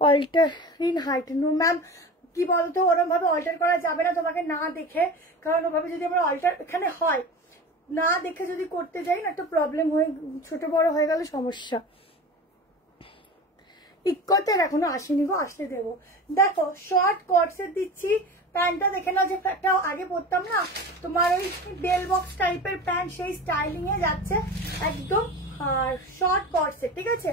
Alter in height no ma'am, কি বলতো ওরম ভাবে অল্টার করা যাবে না তোমাকে না দেখে, কারণ ওভাবে যদি আমরা অল্টার এখানে হয় না দেখে যদি করতে যাই না একটা প্রবলেম হয়ে ছোট বড় হয়ে গেলে সমস্যা। ইকোতের এখনো আসেনি গো, আসতে দেবো। দেখো শর্ট কটসের দিচ্ছি, প্যান্টটা দেখে নাও, যে একটা আগে পরতাম না তোমার ওই বেল বক্স টাইপের প্যান্ট, সেই স্টাইলিং এ যাচ্ছে একদম। আর শর্ট কটসের, ঠিক আছে।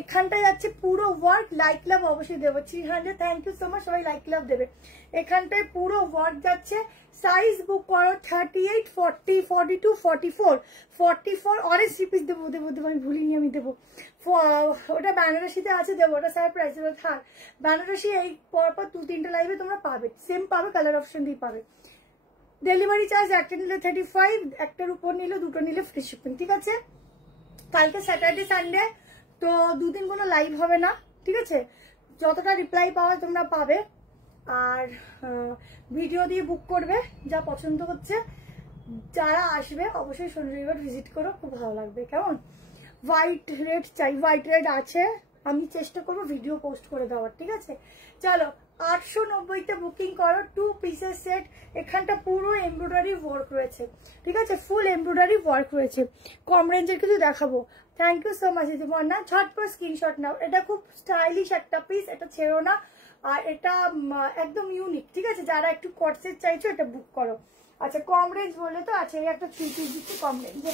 এখানটায় যাচ্ছে পুরো ওয়ার্ক, লাইক লাভ অবশ্যই দেবো 300, থ্যাংক ইউ সো মাচ, সবাই লাইক লাভ দেবে। এখানটায় পুরো ওয়ার্ক যাচ্ছে। সাইজ বুক করো 38, 40, 42, 44, 44 অরেঞ্জ 3 পিস দেবো দেবো দেবো, আমি ভুলিনি, আমি দেবো। ওটা বেনারসিতে আছে, দেবো, ওটা সারপ্রাইজ। এবার থাক বেনারসি, এই পরপর 2-3টে লাইভে তোমরা পাবে, সেম পাবে, কালার অপশন দিয়ে পাবে। ডেলিভারি চার্জ একটা নিলে 35, একটার উপর নিলে, দুটো নিলে ফ্রি শিপিং, ঠিক আছে। কালকে স্যাটারডে সানডে তো 2 দিন কোনো লাইভ হবে না, ঠিক আছে। যতটা রিপ্লাই পাওয়া তোমরা পাবে, আর ভিডিও দিয়ে বুক করবে যা পছন্দ হচ্ছে। যারা আসবে অবশ্যই শনি রবিবার ভিজিট করো, খুব ভালো লাগবে। কেমন? হোয়াইট রেড চাই, হোয়াইট রেড আছে, আমি চেষ্টা করবো ভিডিও পোস্ট করে দেওয়ার, ঠিক আছে। চলো 890-তে বুকিং করো, 2 পিসের সেট। এখানটা পুরো এমব্রয়ডারি ওয়ার্ক রয়েছে, ঠিক আছে, ফুল এমব্রয়ডারি ওয়ার্ক রয়েছে। কম রেঞ্জের কিছু দেখাবো। থ্যাংক ইউ সো মাচ দিদিমন্না, ঝটপট স্ক্রিনশট নাও। এটা খুব স্টাইলিশ একটা পিস, এটা ছেড়ো না, আর এটা একদম ইউনিক, ঠিক আছে। যারা একটু কটসেট চাইছো এটা বুক করো। আচ্ছা কম রেঞ্জ বলে তো আছে, এই একটা 3 পিস দিচ্ছি কম রেঞ্জে।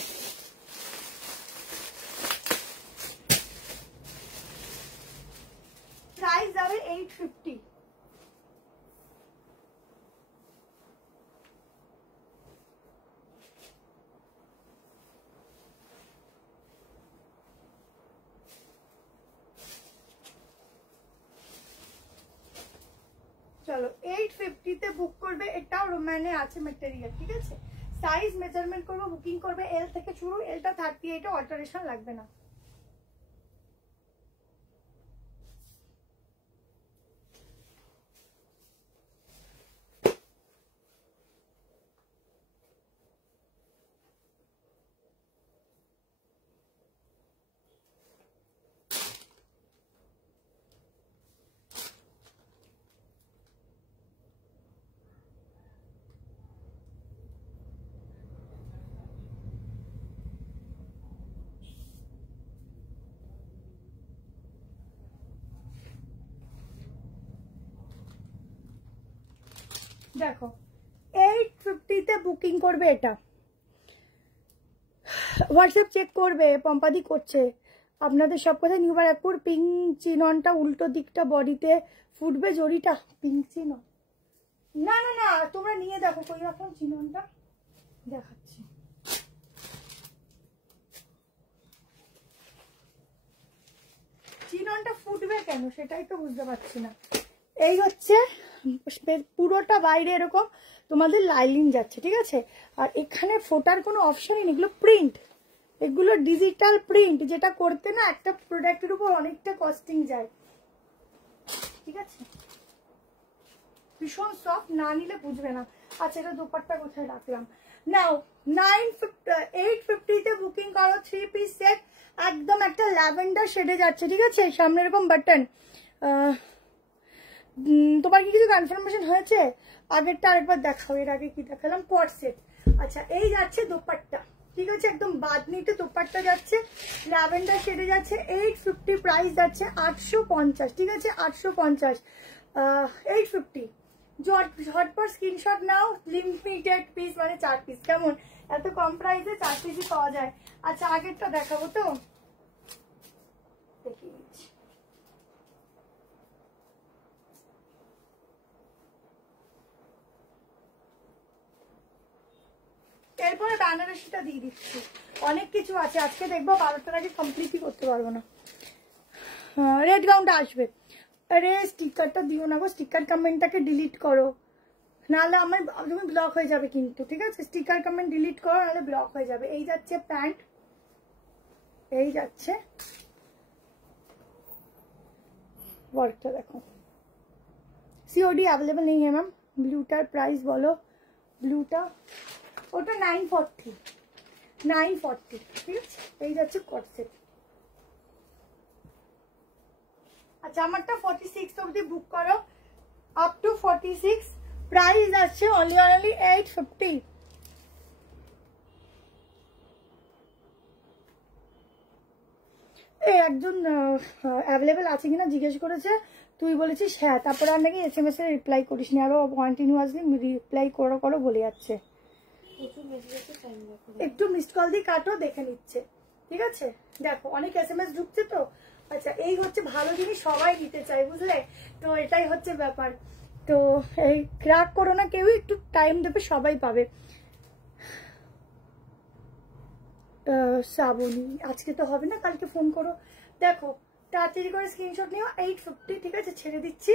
প্রাইস যাবে 850। চলো 850-তে বুক করবে। এটাও রোমানে আছে মেটেরিয়াল, ঠিক আছে। সাইজ মেজারমেন্ট করবো, বুকিং করবে এল থেকে শুরু, এলটা 38, অল্টারেশন লাগবে না। দেখো 850-তে বুকিং করবে। এটা হোয়াটসঅ্যাপ চেক করবে, পম্পাদি করছে আপনাদের সব কথা। নিউ ব্যারাকপুর, পিঙ্ক চিননটা উল্টো দিকটা বডিতে ফুটবে, জড়িটা পিঙ্ক চিনন। না না না তোমরা নিয়ে দেখো, কই রাখলাম চিননটা, দেখাচ্ছি। চিননটা ফুটবে কেন সেটাই তো বুঝতে পারছি না। এই হচ্ছে পুরোটা বাইরে এরকম তোমাদের লাইলিং যাচ্ছে, ঠিক আছে। আর এখানে ফোটার কোনো অপশনই নেই, এগুলো প্রিন্ট, এগুলো ডিজিটাল প্রিন্ট, যেটা করতে না একটা প্রোডাক্টের উপর অনেকটা কস্টিং যায়, ঠিক আছে। ভীষণ সফট, না নিলে বুঝবে না। আচ্ছা এটা দোপাট্টা কোথায় রাখলাম, নাও 850 তে বুকিং করো 3 পিস সেট, একদম একটা ল্যাভেন্ডার শেডে যাচ্ছে, ঠিক আছে। সামনে এরকম বাটন। তোমার কি কিছু কনফার্মেশন হয়েছে? আগেরটা আরেকবার দেখাও, এর আগে কি দেখালাম, পট সেট। আচ্ছা এই যাচ্ছে দোপাট্টা, ঠিক আছে, একদম বাদনিতে দোপাট্টা যাচ্ছে, ল্যাভেন্ডার শেডে যাচ্ছে, 850 প্রাইস যাচ্ছে 850, ঠিক আছে, 850 850। ঝটপট স্ক্রিনশট নাও, লিমিটেড পিস মানে 4 পিস। কেমন, এত কম প্রাইসে 4 পিসই পাওয়া যায়। আচ্ছা আগেরটা দেখাবো তো, দেখিয়ে দিচ্ছি। এরপরে বেনারসিটা দিয়ে দিচ্ছি, অনেক কিছু আছে আজকে দেখবো, 12টার আগে কমপ্লিটই করতে পারবো না। রেড গাউনটা আসবে। আরে স্টিকারটা দিও না গো, স্টিকার কমেন্টটাকে ডিলিট করো, নাহলে আমার তুমি ব্লক হয়ে যাবে কিন্তু, ঠিক আছে। স্টিকার কমেন্ট ডিলিট করো, নাহলে ব্লক হয়ে যাবে। এই যাচ্ছে প্যান্ট, এই যাচ্ছে ওয়ার্কটা দেখো। সিওডি অ্যাভেলেবল নেই ম্যাম। ব্লুটার প্রাইস বলো, ব্লুটা ওটা 940, ঠিক আছে। এই যাচ্ছে কট সেট। আচ্ছা আমারটা 46 অবধি বুক করো, আপ টু 46, প্রাইস আছে অনলি 850। একজন অ্যাভেলেবেল আছে কিনা জিজ্ঞেস করেছে, তুই বলেছিস হ্যাঁ, তারপরে আর নাকি SMS এর রিপ্লাই করিস নি, আরো কন্টিনিউয়াসলি রিপ্লাই করো করো বলে যাচ্ছে। একটু মিসড কল দিয়ে কাটো, দেখে নিচ্ছে, ঠিক আছে। দেখো অনেক SMS ঢুকছে তো। আচ্ছা এই হচ্ছে ভালো জিনিস, সবাই নিতে চায় বুঝলে, তো এটাই হচ্ছে ব্যাপার। তো এই রাগ করো না কেউ, একটু টাইম দেবে, সবাই পাবে। শ্রাবণী আজকে তো হবে না, কালকে ফোন করো। দেখো তাড়াতাড়ি করে স্ক্রিনশট নিও, 850, ঠিক আছে, ছেড়ে দিচ্ছি।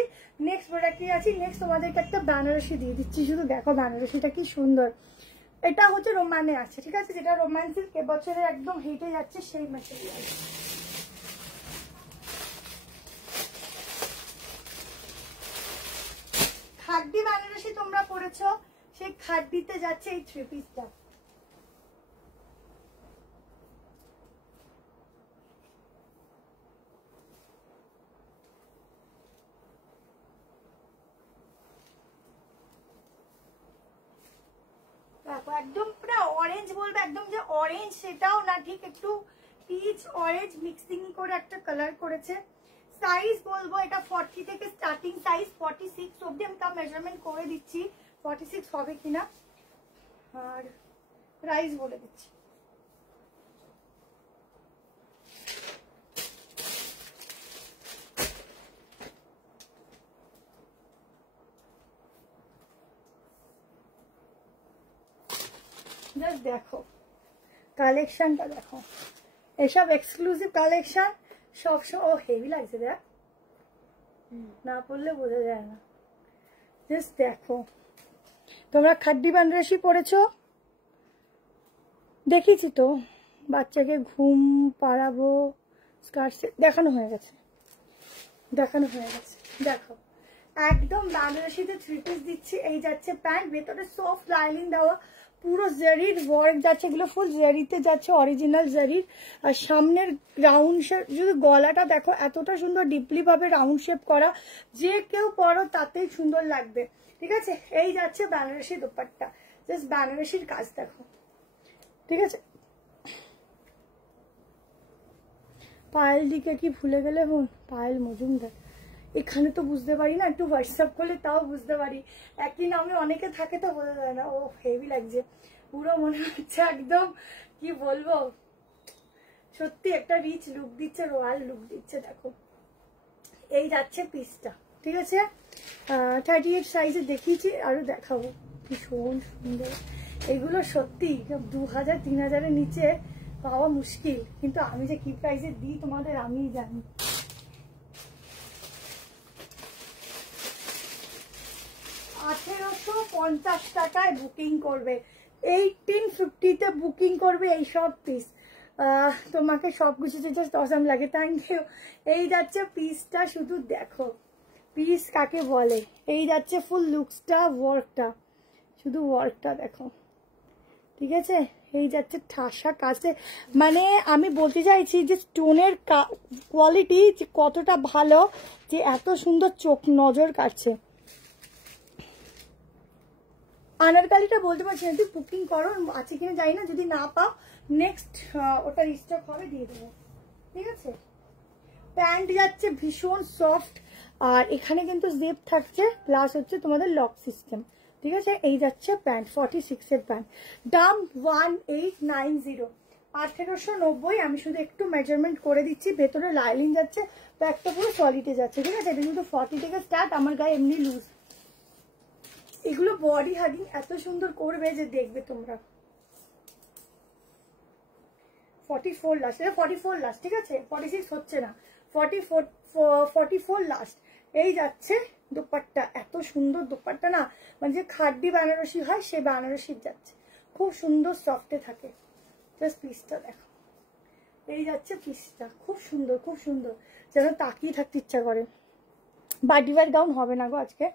নেক্সট প্রোডাক্টে আছি, নেক্সট তোমাদেরকে একটা বেনারসি দিয়ে দিচ্ছি, শুধু দেখো বেনারসিটা কি সুন্দর। এটা হচ্ছে রোমানে আছে, ঠিক আছে, যেটা রোমান সিল্ক এবছরে একদম হেঁটে যাচ্ছে সেই ম্যাটেরিয়াল। খাড্ডি বেনারসি তোমরা পড়েছো, সেই খাড্ডিতে যাচ্ছে এই 3 পিসটা। দেখো একদম পুরো অরেঞ্জ বলবে, একদম যে অরেঞ্জ সেটাও না, ঠিক একটু পিচ অরেঞ্জ মিক্সিং করে একটা কালার করেছে। সাইজ বলবো এটা 40 থেকে স্টার্টিং সাইজ 46 অবধি, আমি তার মেজারমেন্ট করে দিচ্ছি 46 হবে কিনা। আর প্রাইস বলে দিচ্ছি, জাস্ট দেখো কালেকশনটা দেখো, এসব এক্সক্লুসিভ কালেকশন সবসময়। ও হেভি লাগছে দেখ, না পড়লে বোঝা যায় না। জাস্ট দেখো, তোমরা খাড্ডি বেনারসি পড়েছো, দেখিয়েছি তো, বাচ্চাকে ঘুম পাড়াবো স্কার্ট দেখানো হয়ে গেছে, দেখানো হয়ে গেছে। দেখো একদম বেনারসিতে 3 পিস দিচ্ছি। এই যাচ্ছে প্যান্ট, ভেতরে সফট লাইনিং দেওয়া, পুরো জারির ওয়ার্ক যাচ্ছে, এগুলো ফুল জারিতে যাচ্ছে, অরিজিনাল জারির। আর সামনের রাউন্ড শেপ, যদি গলাটা দেখো এতটা সুন্দর ডিপলি ভাবে রাউন্ড শেপ করা, যে কেউ পরো তাতেই সুন্দর লাগবে, ঠিক আছে। এই যাচ্ছে বেনারসি দোপাট্টা, জাস্ট বেনারসির কাজ দেখো, ঠিক আছে। পায়েল দিকে কি ভুলে গেলে বোন, পায়েল মজুমদার। এখানে তো বুঝতে পারি না, একটু হোয়াটসঅ্যাপ করলে তাও বুঝতে পারি, একই নামে অনেকে থাকে তো বোঝা যায় না। ও হেভি লাগছে, পুরো মনে হচ্ছে একদম কি বলবো, সত্যি একটা রিচ লুক দিচ্ছে, রয়্যাল লুক দিচ্ছে। দেখো এই যাচ্ছে পিসটা, ঠিক আছে। 38 সাইজে দেখিয়েছি, আরো দেখাবো, ভীষণ সুন্দর। এগুলো সত্যি 2000-3000-এর নিচে পাওয়া মুশকিল, কিন্তু আমি যে কি প্রাইসে দিই তোমাদের আমিই জানি। 1850 টাকায় বুকিং করবে, 1850-তে বুকিং করবে এইসব পিস। তোমাকে সব কিছু জাস্ট অসাম লাগে, থ্যাংক ইউ। এই যাচ্ছে পিসটা, শুধু দেখো পিস কাকে বলে। এই যাচ্ছে ফুল লুকসটা, ওয়ার্কটা, শুধু ওয়ার্কটা দেখো, ঠিক আছে। এই যাচ্ছে ঠাসা কাছে, মানে আমি বলতে চাইছি যে স্টোনের কোয়ালিটি যে কতটা ভালো, যে এত সুন্দর চোখ নজর কাটছে। আনারকালিটা বলতে পারছি না, তুই বুকিং করো, আছে কিনা জানি না, যদি না পাও নেক্সট ওটা স্টক হবে, দিয়ে দেবো, ঠিক আছে। প্যান্ট যাচ্ছে ভীষণ সফট, আর এখানে কিন্তু জিপ থাকছে, প্লাস হচ্ছে তোমাদের লক সিস্টেম, ঠিক আছে। এই যাচ্ছে প্যান্ট, 46-এর প্যান্ট, দাম 1890, 1890। আমি শুধু একটু মেজারমেন্ট করে দিচ্ছি, ভেতরে লাইলিং যাচ্ছে, ব্যাগটা পুরো সলিডে যাচ্ছে, ঠিক আছে। এটা কিন্তু 40 থেকে স্টার্ট, আমার গায়ে এমনি লুজ। এগুলো বডি হাগিং এত সুন্দর করবে যে দেখবে তোমরা। 44 লাস্ট, এটা 44 লাস্ট, ঠিক আছে, 46 হচ্ছে না, 44 লাস্ট। এই যাচ্ছে দোপাট্টা, এত সুন্দর দোপাট্টা না, মানে যে খাড্ডি বেনারসি হয় সে বেনারসি যাচ্ছে, খুব সুন্দর সফটে থাকে। জাস্ট পিসটা দেখো, এই যাচ্ছে পিসটা, খুব সুন্দর, খুব সুন্দর, যেন তাকিয়ে থাকতে ইচ্ছা করে। পার্টিওয়্যার গাউন হবে না গো আজকে,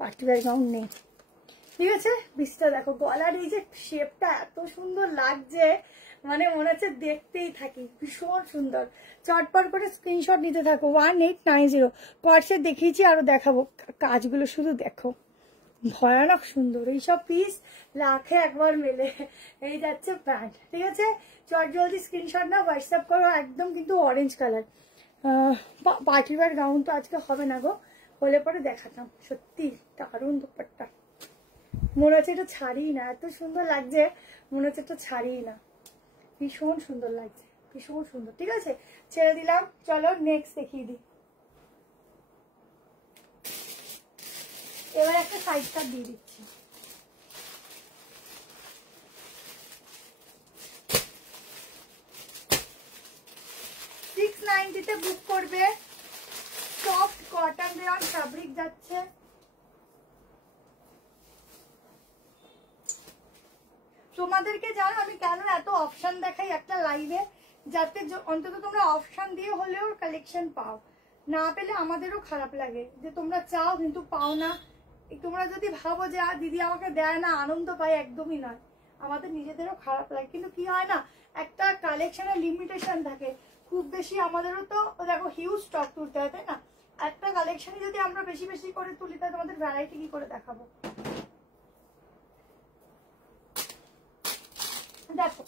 পার্টিওয়্যার গাউন নেই, ঠিক আছে। পিসটা দেখো, গলার এই যে শেপটা এত সুন্দর লাগছে, মানে মনে হচ্ছে দেখতেই থাকি, ভীষণ সুন্দর। চটপট করে স্ক্রিনশট নিতে থাকো। 1890, পার্সে দেখিয়েছি, আরো দেখাবো, কাজগুলো শুধু দেখো, ভয়ানক সুন্দর। এইসব পিস লাখে একবার মেলে। এই যাচ্ছে প্যান্ট, ঠিক আছে। চট জলদি স্ক্রিনশট না, হোয়াটসঅ্যাপ করো। একদম কিন্তু অরেঞ্জ কালার, পার্টিওয়্যার গাউন তো আজকে হবে না গো, হলে পরে দেখাতাম। সত্যি দারুণ দুপাট্টা, মনে হচ্ছে এটা ছাড়ি না, এত সুন্দর লাগছে, মনে হচ্ছে এটা ছাড়ি না, ভীষণ সুন্দর লাগছে, ভীষণ সুন্দর, ঠিক আছে। ছেড়ে দিলাম, চলো নেক্সট দেখিয়ে দিই। এবার একটা সাইড কাট দিয়ে দিচ্ছি। $690 বুক করবে, সফট কটন রেয়ন ফ্যাব্রিক যাচ্ছে। তোমাদেরকে জানো আমি কেন এত অপশন দেখাই একটা লাইভে, যাতে অন্তত তোমরা অপশন দিয়ে হলেও কালেকশন পাও, না পেলে আমাদেরও খারাপ লাগে যে তোমরা চাও কিন্তু পাও না। তোমরা যদি ভাবো যে দিদি আমাকে দেয় না, আনন্দ পাই, একদমই নয়, আমাদের নিজেদেরও খারাপ লাগে। কিন্তু কি হয় না, একটা কালেকশনের লিমিটেশন থাকে, খুব বেশি আমাদেরও তো দেখো হিউজ স্টক তুলতে হয়, তাই না। একটা কালেকশনে যদি আমরা বেশি বেশি করে তুলি, তাহলে তোমাদের ভ্যারাইটি কি করে দেখাবো। দেখো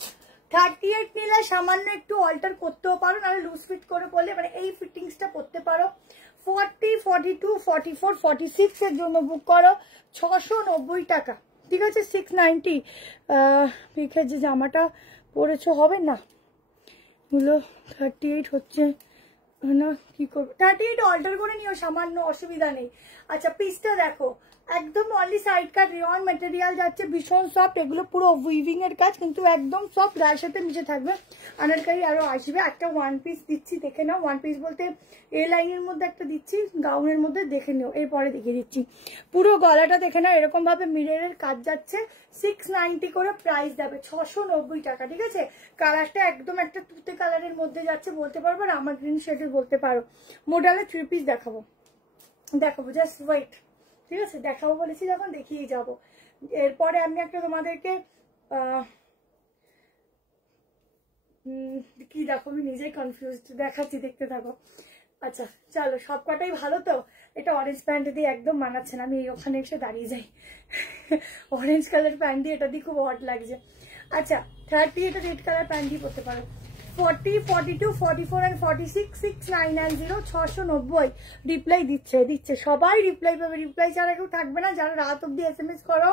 38 নিলে সামান্য একটু অল্টার করতেও পারো, নাহলে লুজ ফিট করে পরলে, মানে এই ফিটিংসটা করতে পারো। 40, 42, 44, 46 এর জন্য বুক করো, 690 টাকা, ঠিক আছে। 690 দেখে যে জামাটা পরেছো হবে না, এগুলো 38 হচ্ছে না, কি করবো, 38 অল্টার করে নিও, সামান্য অসুবিধা নেই। আচ্ছা পিসটা দেখো, একদম অনলি সাইড কাট রেয়ন ম্যাটেরিয়াল যাচ্ছে, ভীষণ সফট, এগুলো পুরো উইভিং এর কাজ, কিন্তু একদম সফট, গায়ের সাথে মিশে থাকবে। আনারকালি আরো আসবে, একটা ওয়ান পিস দিচ্ছি, দেখে নাও। ওয়ান পিস বলতে এ লাইনের মধ্যে একটা দিচ্ছি, গাউনের মধ্যে, দেখে নিও, এরপরে দেখিয়ে দিচ্ছি। পুরো গলাটা দেখে নাও, এরকম ভাবে মিররের কাজ যাচ্ছে। 690 করে প্রাইস যাবে, 690 টাকা, ঠিক আছে। কালারটা একদম একটা তুতে কালারের মধ্যে যাচ্ছে, বলতে পারবো, আর আমার গ্রিন শেডের বলতে পারো। মোডালে 3 পিস দেখাবো, জাস্ট ওয়েট, ঠিক আছে। দেখাবো বলেছি যখন, দেখিয়ে যাব। এরপরে আমি একটা তোমাদেরকে কি দেখো, আমি নিজেই কনফিউজ, দেখাচ্ছি, দেখতে থাকো। আচ্ছা চলো, সব কটাই ভালো তো। এটা অরেঞ্জ প্যান্ট দিয়ে একদম মানাচ্ছে না, আমি ওখানে এসে দাঁড়িয়ে যাই। অরেঞ্জ কালার প্যান্ট দিয়ে এটা দিয়ে খুব অড লাগছে। আচ্ছা 30, এটা রেড কালার প্যান্ট দিয়ে পরতে পারো। 40, 42, 44 and 46, 6990, 690 রিপ্লাই দিচ্ছে, সবাই রিপ্লাই পাবে। রিপ্লাই ছাড়া কেউ থাকবে না, যারা রাত অব্দি SMS করো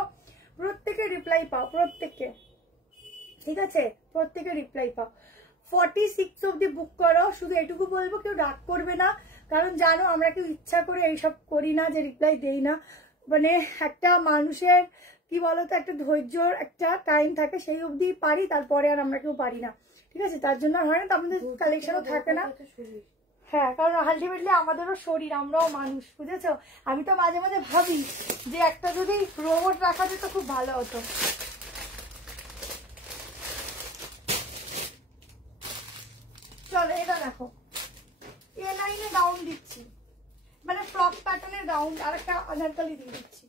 প্রত্যেকে রিপ্লাই পাও, প্রত্যেকে, ঠিক আছে, প্রত্যেকে রিপ্লাই পাও। 46 অব্দি বুক করো। শুধু এটুকু বলবো, কেউ রাগ করবে না, কারণ জানো আমরা কেউ ইচ্ছা করে এইসব করি না যে রিপ্লাই দেই না। মানে একটা মানুষের কি বলতো, একটা ধৈর্যর একটা টাইম থাকে, সেই অবধি পারি, তারপরে আর আমরা কেউ পারি না, ঠিক আছে। তার জন্য হয় না, তো আমাদের কালেকশনও থাকে না। হ্যাঁ, কারণ আলটিমেটলি আমাদেরও শরীর, আমরাও মানুষ, বুঝেছো? আমি তো মাঝে মাঝে ভাবি যে একটা যদি রোবট রাখা যেত খুব ভালো হতো। চলো এটা দেখো, এ লাইনে গাউন দিচ্ছি, মানে ফ্রক প্যাটার্নের গাউন, আর একটা আনারকলি দিয়ে দিচ্ছি।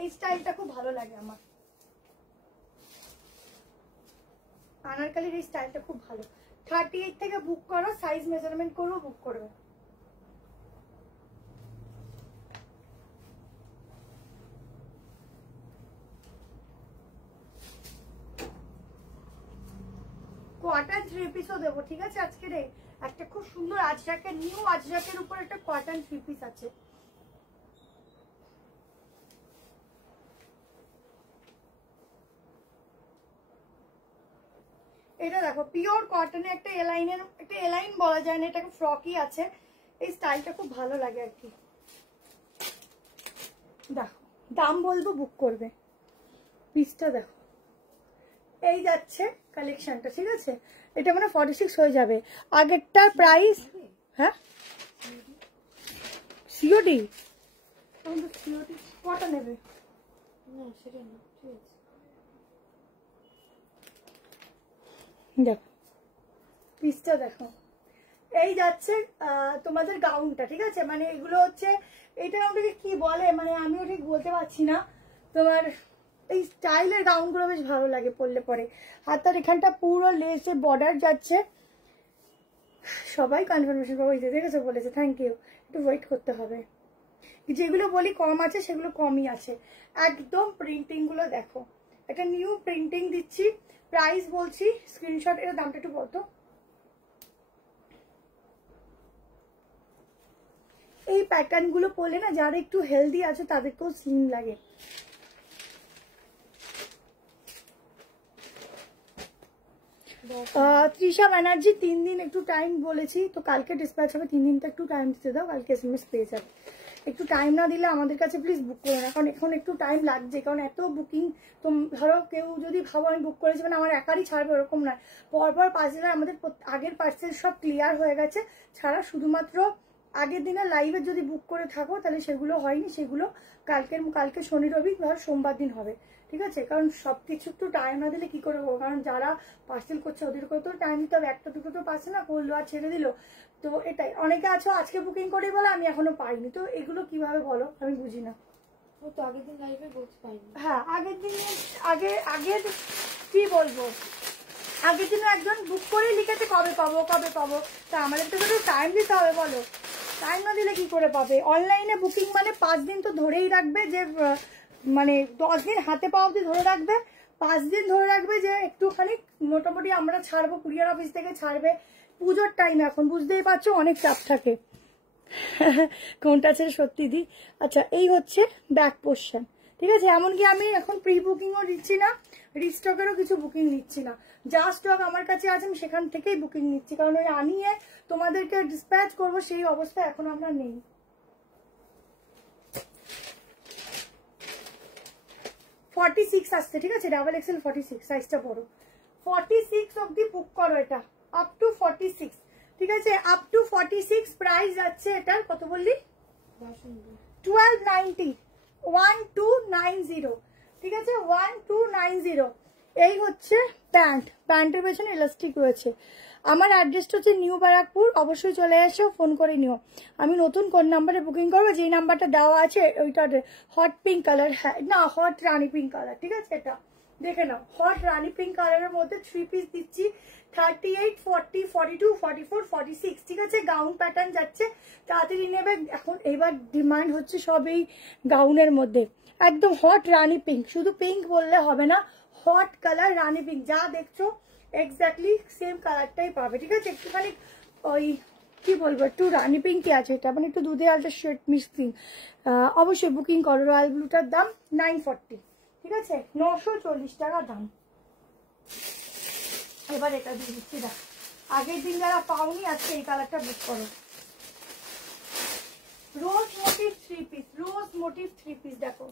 এই স্টাইলটা খুব ভালো লাগে আমার, আনারকলির এই স্টাইলটা খুব ভালো। 38 থেকে বুক করো, সাইজ মেজারমেন্ট করবো, বুক করবে। কটন 3 পিসও দেবো, ঠিক আছে? আজকে রে একটা খুব সুন্দর আজরাকের, নিউ আজরাকের উপর একটা কটন 3 পিস আছে। এটা দেখো, পিওর কটনে একটা এলাইনের, একটা এলাইন বলা যায় না, এটাকে ফ্রকই আছে। এই স্টাইলটা খুব ভালো লাগে আর কি। দেখো, দাম বলবো, বুক করবে। পিসটা দেখো, এই যাচ্ছে কালেকশনটা, ঠিক আছে? এটা মানে 46 হয়ে যাবে। আগেরটার প্রাইস, হ্যাঁ সিওডি, সিওডি কটা নেবে? না সেটা না, ঠিক আছে। দেখো পিসটা দেখো, এই যাচ্ছে তোমাদের গাউনটা, ঠিক আছে? মানে এগুলো হচ্ছে, এটা আমাকে কি বলে, মানে আমিও ঠিক বলতে পারছি না। তোমার এই স্টাইলের গাউনগুলো বেশ ভালো লাগে পরলে পরে। হাতার এখানটা পুরো লেসে বর্ডার যাচ্ছে। সবাই কনফার্মেশন পাবো, দেখেছো? বলেছে থ্যাংক ইউ। একটু ওয়েট করতে হবে, যেগুলো বলি কম আছে সেগুলো কমই আছে। একদম প্রিন্টিং গুলো দেখো, একটা নিউ প্রিন্টিং দিচ্ছি। প্রাইস বলছি, স্ক্রিনশট, এর দামটা একটু বলতো। এই প্যাটার্ন গুলো পরলে না, যারা একটু হেলদি আছে তাদেরকেও স্লিম লাগে। তৃষা ব্যানার্জি 3 দিন একটু টাইম বলেছি তো, কালকে ডিসপ্যাচ হবে। 3 দিনটা একটু টাইম দিতে দাও, কালকে SMS পেয়ে যাবে। একটু টাইম না দিলে আমাদের কাছে প্লিজ বুক করো না, কারণ এখন একটু টাইম লাগছে, কারণ এত বুকিং। তো ধরো কেউ যদি ভাবো আমি বুক করেছি, মানে আমার একারই ছাড়বে ওরকম নয়। পরপর পার্সেল, আমাদের আগের পার্সেল সব ক্লিয়ার হয়ে গেছে, ছাড়া শুধুমাত্র আগের দিনে লাইভে যদি বুক করে থাকো তাহলে সেগুলো হয়নি। সেগুলো কালকে শনি রবি ধর সোমবার দিন হবে, ঠিক আছে? কারণ সবকিছু একটু টাইম না দিলে কি করে হবে? কারণ যারা পার্সেল করছে ওদেরকে তো টাইম দিতে হবে। একটা দুটো তো পাচ্ছে না, করলো আর ছেড়ে দিল। তো এটাই, অনেকে আছো আজকে বুকিং করে বলে আমি এখনো পাইনি। তো এগুলো কিভাবে বলো, আমি বুঝি না। ও তো আগের দিন লাইভে বলতে পাইনি। হ্যাঁ, আগের দিনে আগের কি বলবো, আগের দিনে একজন বুক করে লিখেছে কবে পাবো কবে পাবো। তা আমাদের তো একটু টাইম দিতে হবে, বলো? টাইম না দিলে কি করে পাবে? অনলাইনে বুকিং মানে 5 দিন তো ধরেই রাখবে, যে মানে 10 দিন হাতে পাওয়া অবধি ধরে রাখবে, 5 দিন ধরে রাখবে যে একটুখানি মোটামুটি আমরা ছাড়বো, কুরিয়ার অফিস থেকে ছাড়বে। পুজোর টাইম এখন, বুঝতেই পারছো অনেক চাপ থাকে। কোনটা ছিল সত্যি দি। আচ্ছা, এই হচ্ছে ব্যাক পোর্শন, ঠিক আছে? এমনকি আমি এখন প্রি বুকিংও দিচ্ছি না, রিস্টকেরও কিছু বুকিং নিচ্ছি না। যা স্টক আমার কাছে আছে আমি সেখান থেকেই বুকিং নিচ্ছি, কারণ ওই আনিয়ে তোমাদেরকে ডিসপ্যাচ করবো সেই অবস্থা এখন আমরা নেই। $46 আসছে, ঠিক আছে? XXL 46 সাইজটা বড়। 46 অব্দি বুক করো, এটা আপ টু 46, ঠিক আছে? আপ টু 46 প্রাইস যাচ্ছে এটার, কত বললি? 1290, 1290, ঠিক আছে? 1290। এই হচ্ছে প্যান্ট, প্যান্টের পেছনে ইলাস্টিক রয়েছে। আমার অ্যাড্রেসটা হচ্ছে নিউ ব্যারাকপুর, অবশ্যই চলে এসো, ফোন করে নিও। আমি নতুন কোন নাম্বারে বুকিং করবো, যেই নাম্বারটা দেওয়া আছে ওইটা। হট পিঙ্ক কালার, হ্যাঁ না হট রানি পিঙ্ক কালার, ঠিক আছে? এটা দেখে নাও, হট রানি পিঙ্ক কালারের মধ্যে 3 পিস দিচ্ছি। 38, 40, 42, 44, 46, ঠিক আছে? গাউন প্যাটার্ন যাচ্ছে, তাড়াতাড়ি নেবে। এখন এবার ডিমান্ড হচ্ছে সব এই গাউনের মধ্যে একদম হট রানি পিঙ্ক। শুধু পিঙ্ক বললে হবে না, হট কালার রানি পিঙ্ক, যা দেখছো এক্স্যাক্টলি সেম কালারটাই পাবে, ঠিক আছে? একটুখানি ওই কি বলবো, একটু রানি পিঙ্কই আছে এটা, মানে একটু দুধে আলটা শেড মিক্সিং। অবশ্যই বুকিং করো। রয়্যাল ব্লুটার দাম 940, ঠিক আছে? 940 টাকা দাম। এবার এটা দিয়ে দিচ্ছি, দেখ আগের দিন যারা পাওনি আজকে এই কালারটা বুক করো। রোজ মোটিভ 3 পিস, রোজ মোটিভ 3 পিস দেখো।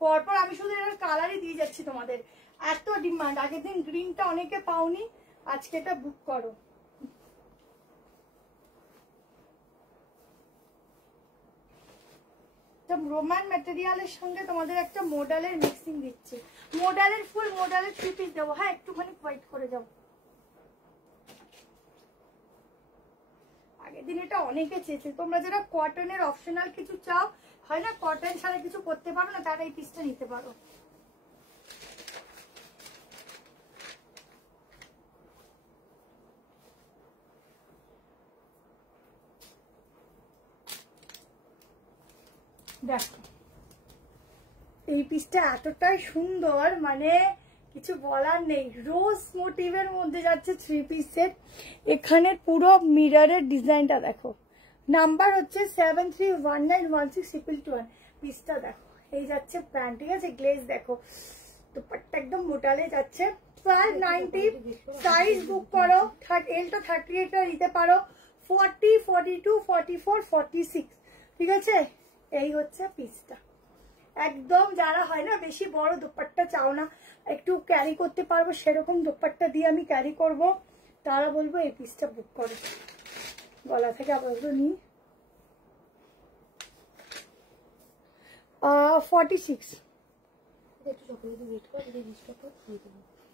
পরপর আমি শুধু এর কালারই দিয়ে যাচ্ছি তোমাদের, এত ডিমান্ড। আগের দিন গ্রিনটা অনেকে পাওনি, আজকে এটা বুক করো। রোমান ম্যাটেরিয়ালের সঙ্গে তোমাদের একটা মডেলের মিক্সিং দিচ্ছি, মডেলের ফুল মডেলের 3 পিস দেবো। হ্যাঁ একটুখানি ওয়েট করে যাও, আগের দিন এটা অনেকে চেয়েছে। তোমরা যারা কটনের অপশনাল কিছু চাও, হয় না কটন ছাড়া কিছু করতে পারো না, তারা এই পিসটা নিতে পারো। দেখো এই পিসটা এতটাই সুন্দর, মানে কিছু বলার নেই। রোজ মোটিভের মধ্যে যাচ্ছে 3 পিস সেট। এখানে পুরো মিররের ডিজাইনটা দেখো, নাম্বার হচ্ছে 731916 পিসটা দেখো। এই যাচ্ছে প্যান্ট, ঠিক আছে, গ্লেজ দেখো, দুপাট্টা একদম মোটালে যাচ্ছে। 1290 সাইজ বুক করো। এলটা 38 নিতে পারো, 40, 42, 44, 46, ঠিক আছে। এই হচ্ছে পিসটা, একদম যারা হয় না বেশি বড় দোপাট্টা চাও না, একটু ক্যারি করতে পারবো সেরকম দোপাট্টা দিয়ে আমি ক্যারি করব, তারা বলবো এই পিসটা বুক করো। গলা থেকে আপাতত নিই 46,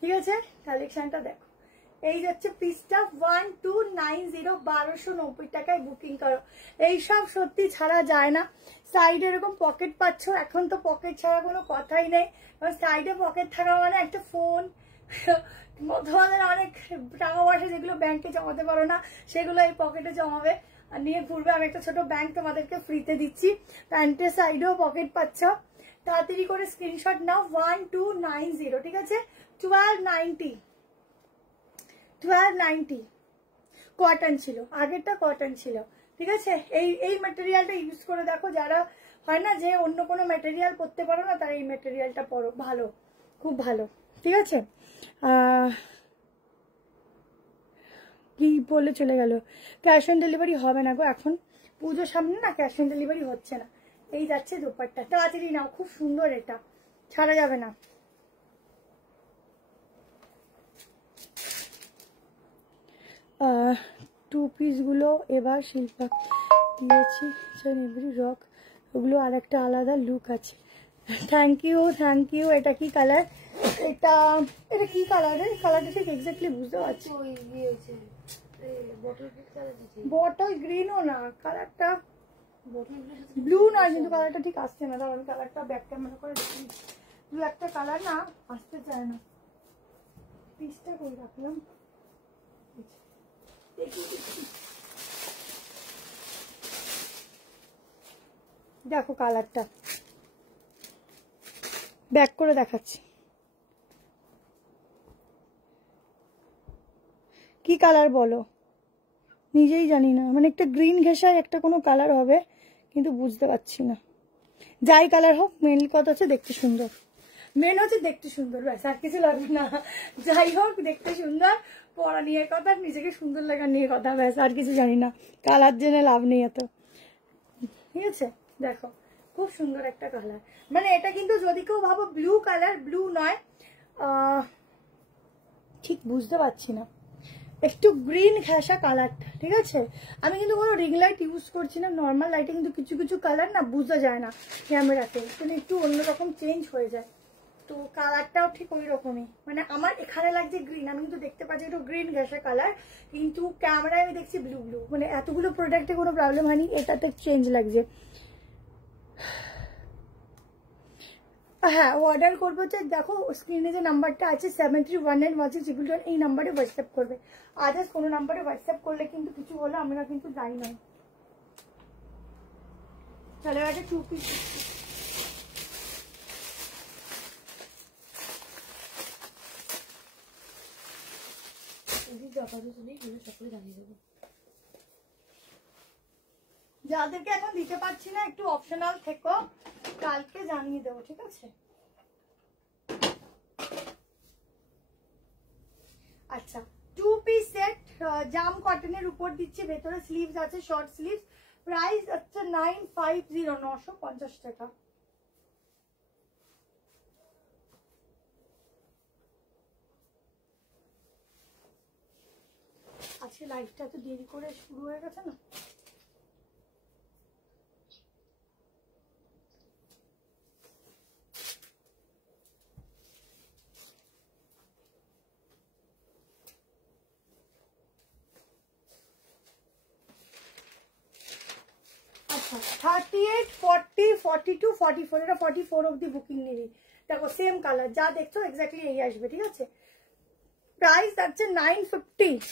ঠিক আছে। কালেকশনটা দেখো, এই যাচ্ছে পিসটা 1290, 1290 টাকায় বুকিং করো। এইসব সত্যি ছাড়া যায় না। সাইডে এরকম পকেট পাচ্ছ, এখন তো পকেট ছাড়া কোনো কথাই নেই, কারণ সাইডে পকেট থাকা মানে একটা ফোন, তোমাদের অনেক টাকা পয়সা যেগুলো ব্যাংকে জমাতে পারো না সেগুলো এই পকেটে জমাবে আর নিয়ে ঘুরবে। আমি একটা ছোট ব্যাংক তোমাদেরকে ফ্রিতে দিচ্ছি, প্যান্টের সাইডেও পকেট পাচ্ছ। তাড়াতাড়ি করে স্ক্রিনশট নাও, 1290, ঠিক আছে। 1290 কটন ছিল, আগেরটা কটন ছিল, ঠিক আছে। এই ম্যাটেরিয়ালটা ইউজ করে দেখো, যারা হয় না যে অন্য কোনো ম্যাটেরিয়াল পরতে পারো না, তারা এই ম্যাটেরিয়ালটা পরো, ভালো, খুব ভালো, ঠিক আছে। কি বলে চলে গেল, ক্যাশ অন ডেলিভারি হবে না গো, এখন পুজোর সামনে না ক্যাশ অন ডেলিভারি হচ্ছে না। এই যাচ্ছে দোপাট্টা, তাড়াতাড়ি নাও, খুব সুন্দর, এটা ছাড়া যাবে না। টু পিসগুলো এবার শিল্পা দিয়েছি, রক, ওগুলো আর একটা আলাদা লুক আছে। Thank you, thank you. এটা কি কালার, এটা এটা কি কালার, কালারটা ঠিক এক্স্যাক্টলি বুঝতে পারছি। বটল গ্রিনও না, কালারটা ব্লু নয়, কিন্তু কালারটা ঠিক আসছে না। ধরো আমি কালারটা ব্যাক ক্যামেরা করে দেখি, ব্লু একটা কালার না আসতে চায় না। পিসটা করে রাখলাম, দেখো কালারটা ব্যাক করে দেখাচ্ছি। কি কালার বলো, নিজেই জানি না, মানে একটা গ্রিন ঘেঁষায় একটা কোনো কালার হবে, কিন্তু বুঝতে পারছি না। যাই কালার হোক, মেন কথা হচ্ছে দেখতে সুন্দর, মেন হচ্ছে দেখতে সুন্দর, ব্যাস, আর কিছু লাগবে না। যাই হোক দেখতে সুন্দর, পরা নিয়ে কথা, নিজেকে সুন্দর লাগার নিয়ে কথা, ব্যাস, আর কিছু জানি না। কালার জেনে লাভ নেই এত, ঠিক আছে। দেখো খুব সুন্দর একটা কালার, মানে এটা কিন্তু যদি কেউ ভাবো ব্লু কালার, ব্লু নয়, ঠিক বুঝতে পারছি না, একটু গ্রিন ঘেঁষা কালারটা, ঠিক আছে। আমি কিন্তু কোনো রিং লাইট ইউজ করছি না, নর্মাল লাইটে কিন্তু কিছু কিছু কালার না বোঝা যায় না ক্যামেরাতে, কিন্তু একটু অন্যরকম চেঞ্জ হয়ে যায়। তো কালারটাও ঠিক ওই রকমই, মানে আমার এখানে লাগছে গ্রিন, আমি কিন্তু দেখতে পাচ্ছি একটু গ্রিন ঘেঁষা কালার, কিন্তু ক্যামেরায় আমি দেখছি ব্লু ব্লু। মানে এতগুলো প্রোডাক্টে কোনো প্রবলেম হয়নি, এটাতে চেঞ্জ লাগছে। হ্যাঁ অর্ডার করবো হচ্ছে, দেখো স্ক্রিনে যে নাম্বারটা আছে 73191611, এই নাম্বারে হোয়াটসঅ্যাপ করবে। আদার্স কোনো নাম্বারে হোয়াটসঅ্যাপ করলে কিন্তু কিছু হলো আমরা কিন্তু যাই না। চলো একটা 2 পিস যাদেরকে এখন দিতে পারছি না একটু অপশনাল থেকো, কালকে জানিয়ে দেবো, ঠিক আছে। আচ্ছা 2 পিস সেট জাম কটনের উপর দিচ্ছি, ভেতরে স্লিভস আছে, শর্ট স্লিভস, প্রাইস হচ্ছে 950, 950 টাকা। আজকে লাইভটা তো দেরি করে শুরু হয়ে গেছে না। আচ্ছা 38, 40, 42, 44, এটা 44 অব্দি বুকিং নিবি। দেখো সেম কালার যা দেখছো এক্স্যাক্টলি এই আসবে, ঠিক আছে। প্রাইস আছে 950।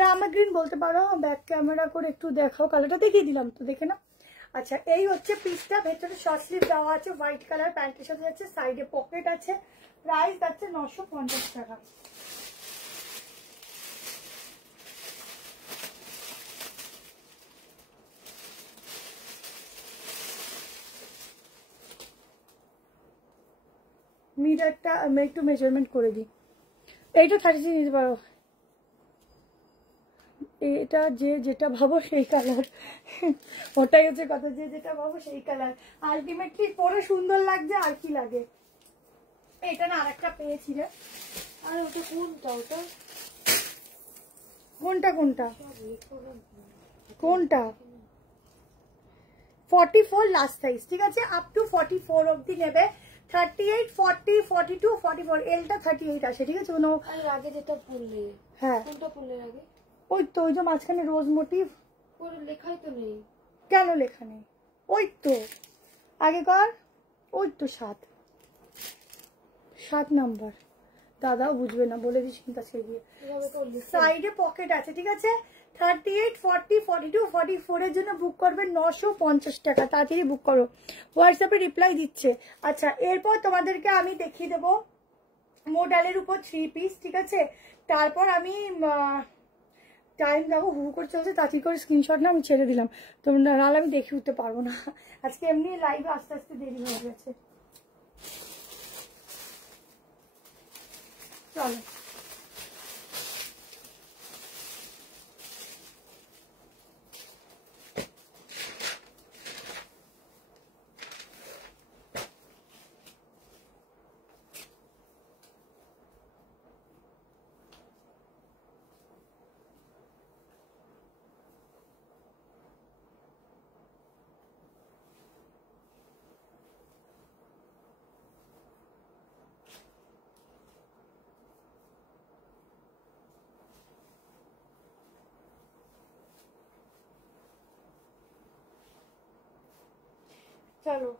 রামা গ্রিন বলতে পারো, ব্যাক ক্যামেরা করে একটু দেখাও, কালারটা দেখিয়ে দিলাম তো, দেখে না। আচ্ছা এই হচ্ছে পিসটা, ভেতরে শর্ট স্লিভ দেওয়া আছে, হোয়াইট কালার প্যান্টের সাথে যাচ্ছে, সাইডে পকেট আছে। প্রাইস আছে 950 টাকা। মিটারটা আমি একটু মেজারমেন্ট করে দিই। এইটা 33 নিতে পারো, এটা যে যেটা ভাবো সেই কালার, ওটাই হচ্ছে কথা, যে যেটা ভাবো সেই কালার। আলটিমেটলি পরে সুন্দর লাগছে আর কি লাগে। এটা না আরেকটা পেয়েছি রে। আর ওটা কোনটা? ওটা কোনটা কোনটা কোনটা? 44 লাস্ট সাইজ, ঠিক আছে। আপ টু 44 অবধি নেবে। 38, 40, 42, 44, এলটা 38 আসে, ঠিক আছে। কোনো আর আগে যেটা পরলে, হ্যাঁ কোনটা পরলে আগে? ওই তো, ওই যে মাঝখানে রোজ মোটিভ, পরে লেখাই তো নেই। কেন লেখা নেই? ওই তো আগে কর, ওই তো 7 নাম্বার। দাদাও বুঝবে না, বলে দিস কিন্তু আজকে গিয়ে। সাইডে পকেট আছে, ঠিক আছে। 38, 40, 42, 44 এর জন্য বুক করবে 950 টাকা। তাড়াতাড়ি বুক করো, হোয়াটসঅ্যাপে রিপ্লাই দিচ্ছে। আচ্ছা এরপর তোমাদেরকে আমি দেখিয়ে দেবো মোডালের উপর 3 পিস, ঠিক আছে। তারপর আমি টাইম দেখো হু করে চলছে, তাড়াতাড়ি করে স্ক্রিনশট না আমি ছেড়ে দিলাম, তোমরা নাহলে আমি দেখে উঠতে পারবো না। আজকে এমনি লাইভে আস্তে আস্তে দেরি হয়ে গেছে। চলো চলো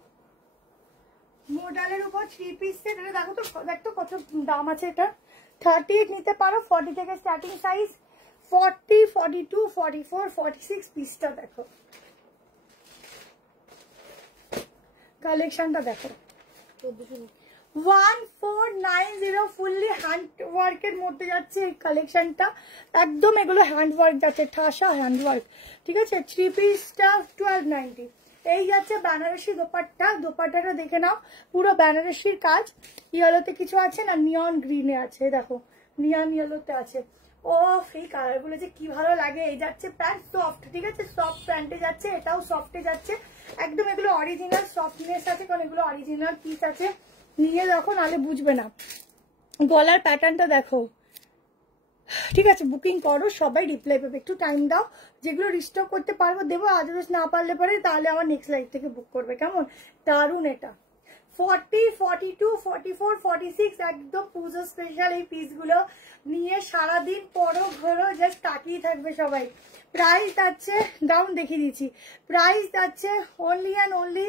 মোডালের উপর 3 পিস সেট, এটা দেখো তো, দেখো কত দাম আছে। এটা 38 নিতে পারো, 40 থেকে স্টার্টিং সাইজ, 40, 42, 44, 46 পিসটা দেখো, কালেকশনটা দেখো। 1490 ফুললি হ্যান্ড ওয়ার্কের মধ্যে যাচ্ছে এই কালেকশনটা, একদম এগুলো হ্যান্ড ওয়ার্ক যাচ্ছে, ঠাসা হ্যান্ড ওয়ার্ক, ঠিক আছে। 3 পিসটা 1290। এই যাচ্ছে বেনারসি দোপাট্টা, দোপাট্টাটা দেখে নাও, পুরো বেনারসির কাজ। ইয়েলোতে কিছু আছে না, নিয়ন গ্রিনে আছে, দেখো নিয়ন ইয়েলোতে আছে। ও এই কালারগুলো যে কি ভালো লাগে। এই যাচ্ছে প্যান্ট সফট, ঠিক আছে, সফট প্যান্টে যাচ্ছে, এটাও সফটে যাচ্ছে একদম। এগুলো অরিজিনাল সফটনেস আছে, কারণ এগুলো অরিজিনাল পিস আছে। নিয়ে দেখো নাহলে বুঝবে না। গলার প্যাটার্নটা দেখো, ঠিক আছে। বুকিং করো, সবাই রিপ্লাই পাবে, একটু টাইম দাও। যেগুলো রিস্টক করতে পারবো দেবো, আদারওয়াইজ না পারলে পরে তাহলে আমার নেক্সট লাইভ থেকে বুক করবে, কেমন। দারুন এটা। 40, 42, 44, 46 একদম পুজো স্পেশাল এই পিসগুলো নিয়ে সারাদিন পরো ঘোরো, জাস্ট তাকিয়ে থাকবে সবাই। প্রাইস আছে, গাউন দেখিয়ে দিচ্ছি, প্রাইস আছে অনলি অ্যান্ড অনলি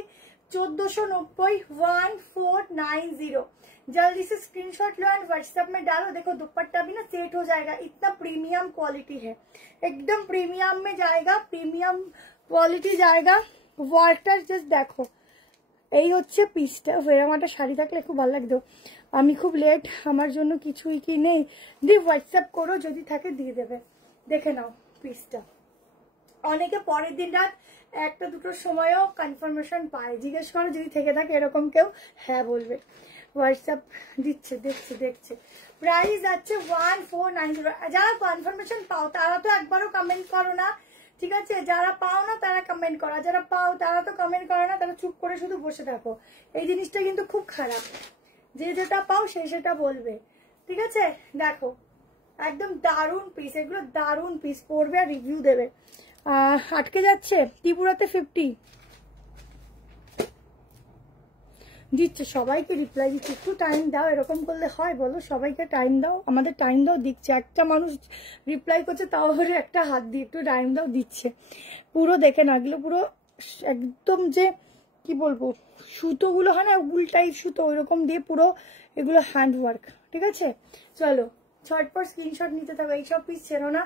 1490, 1490। जल्दी से स्क्रीनशॉट लो एंड व्हाट्सएप में डालो। देखो दुपट्टा भी ना सेट हो जाएगा, इतना प्रीमियम क्वालिटी है, एकदम प्रीमियम में जाएगा, प्रीमियम क्वालिटी जाएगा। ওয়ার্কটা জাস্ট দেখো। এই হচ্ছে পিসটা। এরকম একটা শাড়ি থাকলে খুব ভালো লাগতো। আমি খুব লেট, আমার জন্য কিছুই কি নেই, দিয়ে হোয়াটসঅ্যাপ করো, যদি থাকে দিয়ে দেবে। দেখে নাও পিসটা। অনেকে পরের দিন রাত 1টা 2টোর সময়ও কনফার্মেশন পায়, জিজ্ঞেস করো যদি থেকে থাকে এরকম কেউ, হ্যাঁ বলবে। হোয়াটসঅ্যাপ দিচ্ছে, দেখছে। প্রাইস আছে 1490। যারা কনফার্মেশন পাও তারা তো একবারও কমেন্ট করো না, ঠিক আছে। যারা পাও না তারা কমেন্ট করো, যারা পাও তারা তো কমেন্ট করো না, তারা চুপ করে শুধু বসে থাকো। এই জিনিসটা কিন্তু খুব খারাপ, যে যেটা পাও সে সেটা বলবে, ঠিক আছে। দেখো একদম দারুণ পিস, এগুলো দারুণ পিস, পরবে আর রিভিউ দেবে। আটকে যাচ্ছে ত্রিপুরাতে 50 দিচ্ছে, সবাইকে রিপ্লাই দিচ্ছে। একটু টাইম দাও, এরকম করলে হয় বলো? সবাইকে টাইম দাও, আমাদের টাইম দাও, দিচ্ছে। একটা মানুষ রিপ্লাই করছে তাও হলে একটা হাত দিয়ে একটু টাইম দাও, দিচ্ছে। পুরো দেখে না, এগুলো পুরো একদম যে কি বলবো, সুতোগুলো হয় না উল্টাই সুতো, ওইরকম দিয়ে পুরো এগুলো হ্যান্ডওয়ার্ক, ঠিক আছে? চলো ঝটপট স্ক্রিনশট নিতে থাকো, এইসব পিস ছেড়ো না,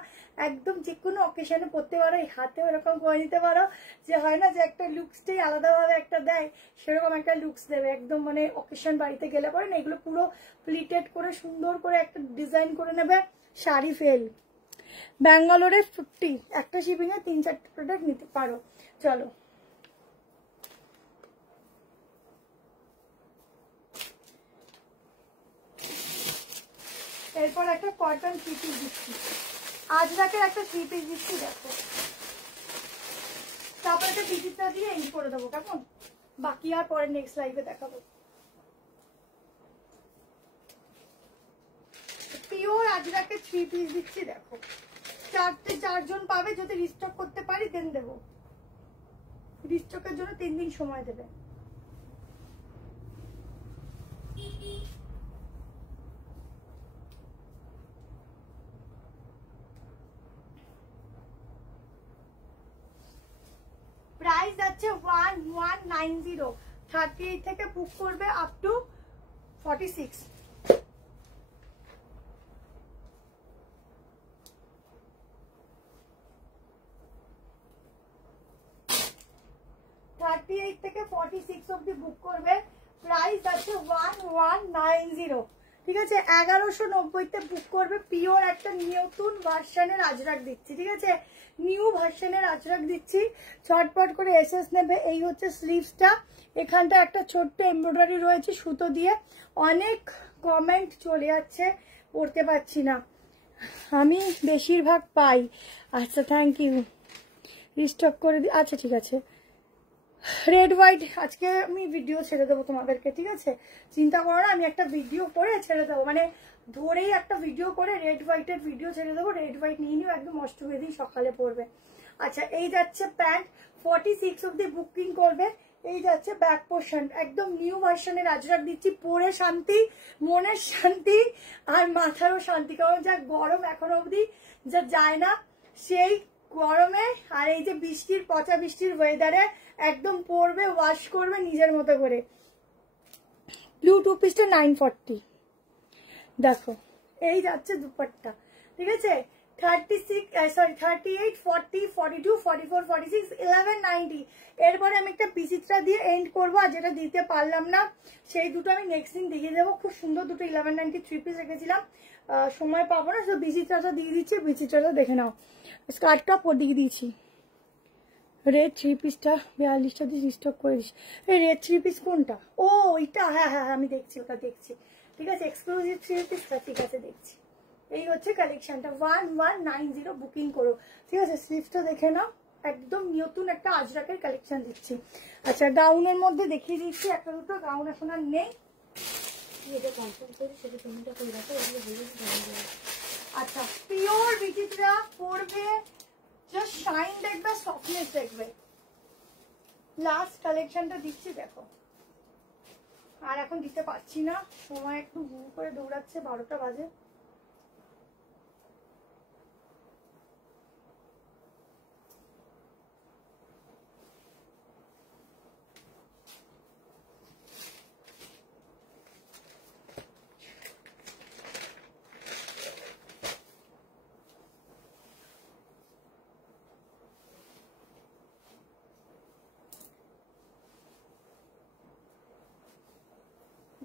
একদম যে কোনো অকেশনে পরতে পারো। এই হাতেও এরকম করে নিতে পারো, যে হয় না যে একটা লুকসটাই আলাদাভাবে একটা দেয়, সেরকম একটা লুকস দেবে একদম, মানে অকেশন বাড়িতে গেলে পরে না, এগুলো পুরো প্লিটেড করে সুন্দর করে একটা ডিজাইন করে নেবে, শাড়ি ফেল। ব্যাঙ্গালোরে 50, একটা শিপিং এ 3-4 প্রোডাক্ট নিতে পারো। চলো এরপর একটা কটন 3 পিস দিচ্ছি, আজরাকের একটা 3 পিস দিচ্ছি, দেখো। তারপর একটা টিকিটটা দিয়ে এন্ড করে দেবো, কেমন? বাকি আর পরে নেক্সট লাইভে দেখাবো। পিওর আজরাকের 3 পিস দিচ্ছি, দেখো। 4 জন পাবে, যদি রিস্টক করতে পারি দেন দেবো। রিস্টকের জন্য 3 দিন সময় দেবে। প্রাইস আছে 1190, 38 থেকে বুক করবে আপ টু 46। 38 থেকে 46 অব্দি বুক করবে, প্রাইস আছে 1190, ঠিক আছে? 1190-তে বুক করবে। পিওর একটা নতুন ভার্সনের আজরাক দিচ্ছি, ঠিক আছে? নিউ ভার্সনের আজরাক দিচ্ছি, ছটপট করে এসএস নেবে। এই হচ্ছে স্লিভসটা, এখানটা একটা ছোট্ট এমব্রয়ডারি রয়েছে সুতো দিয়ে। অনেক কমেন্ট চলে যাচ্ছে, পড়তে পারছি না, আমি বেশিরভাগ পাই। আচ্ছা থ্যাংক ইউ, রিস্টক করে দি। আচ্ছা ঠিক আছে, রেড হোয়াইট আজকে আমি ভিডিও ছেড়ে দেবো তোমাদেরকে, ঠিক আছে? চিন্তা করো না, আমি একটা ভিডিও করে ছেড়ে দেবো, মানে ধরেই একটা ভিডিও করে রেড হোয়াইটের ভিডিও ছেড়ে দেবো। রেড হোয়াইট নিয়ে নিও, একদম অষ্টমী দিন সকালে পড়বে। আচ্ছা এই যাচ্ছে প্যান্ট, 46 অব্দি বুকিং করবে। এই যাচ্ছে ব্যাক পোর্শন, একদম নিউ ভার্সনের আজরাক দিচ্ছি, পরে শান্তি, মনের শান্তি আর মাথারও শান্তি। কারণ যা গরম এখন অবধি যা যায় না, সেই গরমে আর এই যে বৃষ্টির পচা বৃষ্টির ওয়েদারে একদম পরবে, ওয়াশ করবে নিজের মতো করে। ব্লু 2 পিসটা 940, দেখো। এই যাচ্ছে দুপাট্টা, ঠিক আছে? 38, 40, 42, 44, 46, 1190। এরপরে আমি একটা বিচিত্রা দিয়ে এন্ড করবো, আর যেটা দিতে পারলাম না সেই দুটো আমি নেক্সট দিন দিয়ে দেবো। খুব সুন্দর দুটো 1190 3 পিস রেখেছিলাম, সময় পাবো না, তো বিচিত্রাটা দিয়ে দিচ্ছি। বিচিত্রাটা দেখে নাও, স্কার্টটা দিয়ে দিয়েছি। রেড 3 পিসটা 42টা দিয়ে রিস্টক করে দিচ্ছি। এই রেড 3 পিস কোনটা? ও ওইটা, হ্যাঁ হ্যাঁ আমি দেখছি, ওটা দেখছি, ঠিক আছে? এক্সক্লুসিভ 3 পিসটা, ঠিক আছে দেখছি। এই হচ্ছে কালেকশনটা, 1190 বুকিং করো, ঠিক আছে? স্লিভসটা দেখে নাও, একদম নতুন একটা আজরাকের কালেকশন দিচ্ছি। আচ্ছা গাউনের মধ্যে দেখিয়ে দিচ্ছি, একটা দুটো গাউন এখন আর নেই। আচ্ছা পিওর বিচিত্রা পরবে, জাস্ট শাইন দেখবে, সফটনেস দেখবে। লাস্ট কালেকশনটা দিচ্ছি, দেখো। আর এখন দিতে পারছি না, সময় একটু ভুল করে দৌড়াচ্ছে, 12টা বাজে।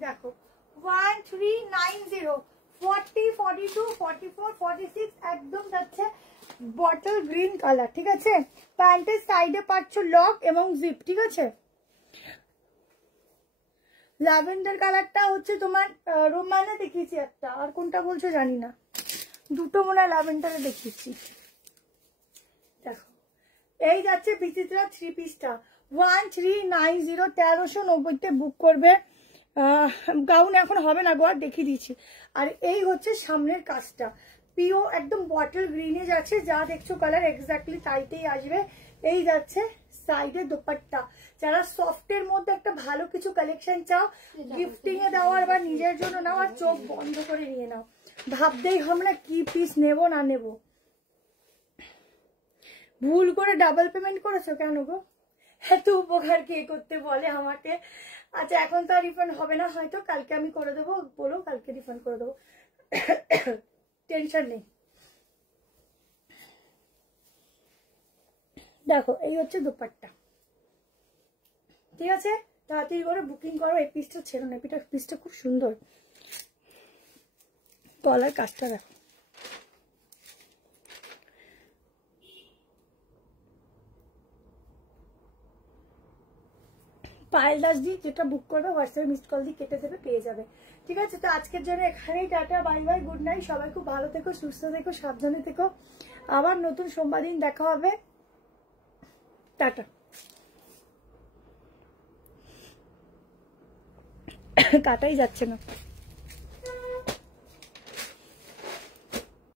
দেখো 1390, 40, 42, 44, 46, একদম যাচ্ছে বটল গ্রিন কালার, ঠিক আছে? প্যান্টের সাইডে পাচ্ছ লক এবং জিপ, ঠিক আছে? ল্যাভেন্ডার কালারটা হচ্ছে তোমার রোমানে দেখিয়েছি একটা, আর কোনটা বলছো জানি না, দুটো মনে হয় ল্যাভেন্ডারে দেখিয়েছি। দেখো এই যাচ্ছে বিচিত্রা 3 পিসটা, 1390, 1390-তে বুক করবে। গাউন এখন হবে না গো, আর দেখিয়ে দিচ্ছি। আর এই হচ্ছে সামনের কাজটা, পিওর একদম বটল গ্রিনে যাচ্ছে, যা দেখছো কালার এক্স্যাক্টলি তাইতেই আসবে। এই যাচ্ছে সাইডে দোপাট্টা। যারা সফটের মধ্যে একটা ভালো কিছু কালেকশন চাও, গিফটিং এ দেওয়ার বা নিজের জন্য নেওয়ার, চোখ বন্ধ করে নিয়ে নাও, ভাবতেই হবে না কি পিস নেব না নেব। ভুল করে ডাবল পেমেন্ট করেছো কেন গো? এত উপকার কে করতে বলে আমাকে। আচ্ছা এখন তো আর রিফান্ড হবে না, হয়তো কালকে আমি করে দেবো, বলো কালকে রিফান্ড করে দেবো, টেনশন নেই। দেখো এই হচ্ছে দোপাট্টা, ঠিক আছে? তাড়াতাড়ি করে বুকিং করো, এই পিসটা ছেড়ো না, পিসটা খুব সুন্দর। গলার কাজটা দেখো, পায়েল দাস দি যেটা বুক করবে হোয়াটসঅ্যাপে মিসড কল দিয়ে কেটে দেবে, পেয়ে যাবে। ঠিক আছে, তো আজকের জন্য এখানেই tata, bye bye, good night. সবাই খুব ভালো থেকো, সুস্থ থেকো, সাবধানে থেকো। আবার নতুন সোমবার দিন দেখা হবে, টাটা। কাটাই যাচ্ছে না।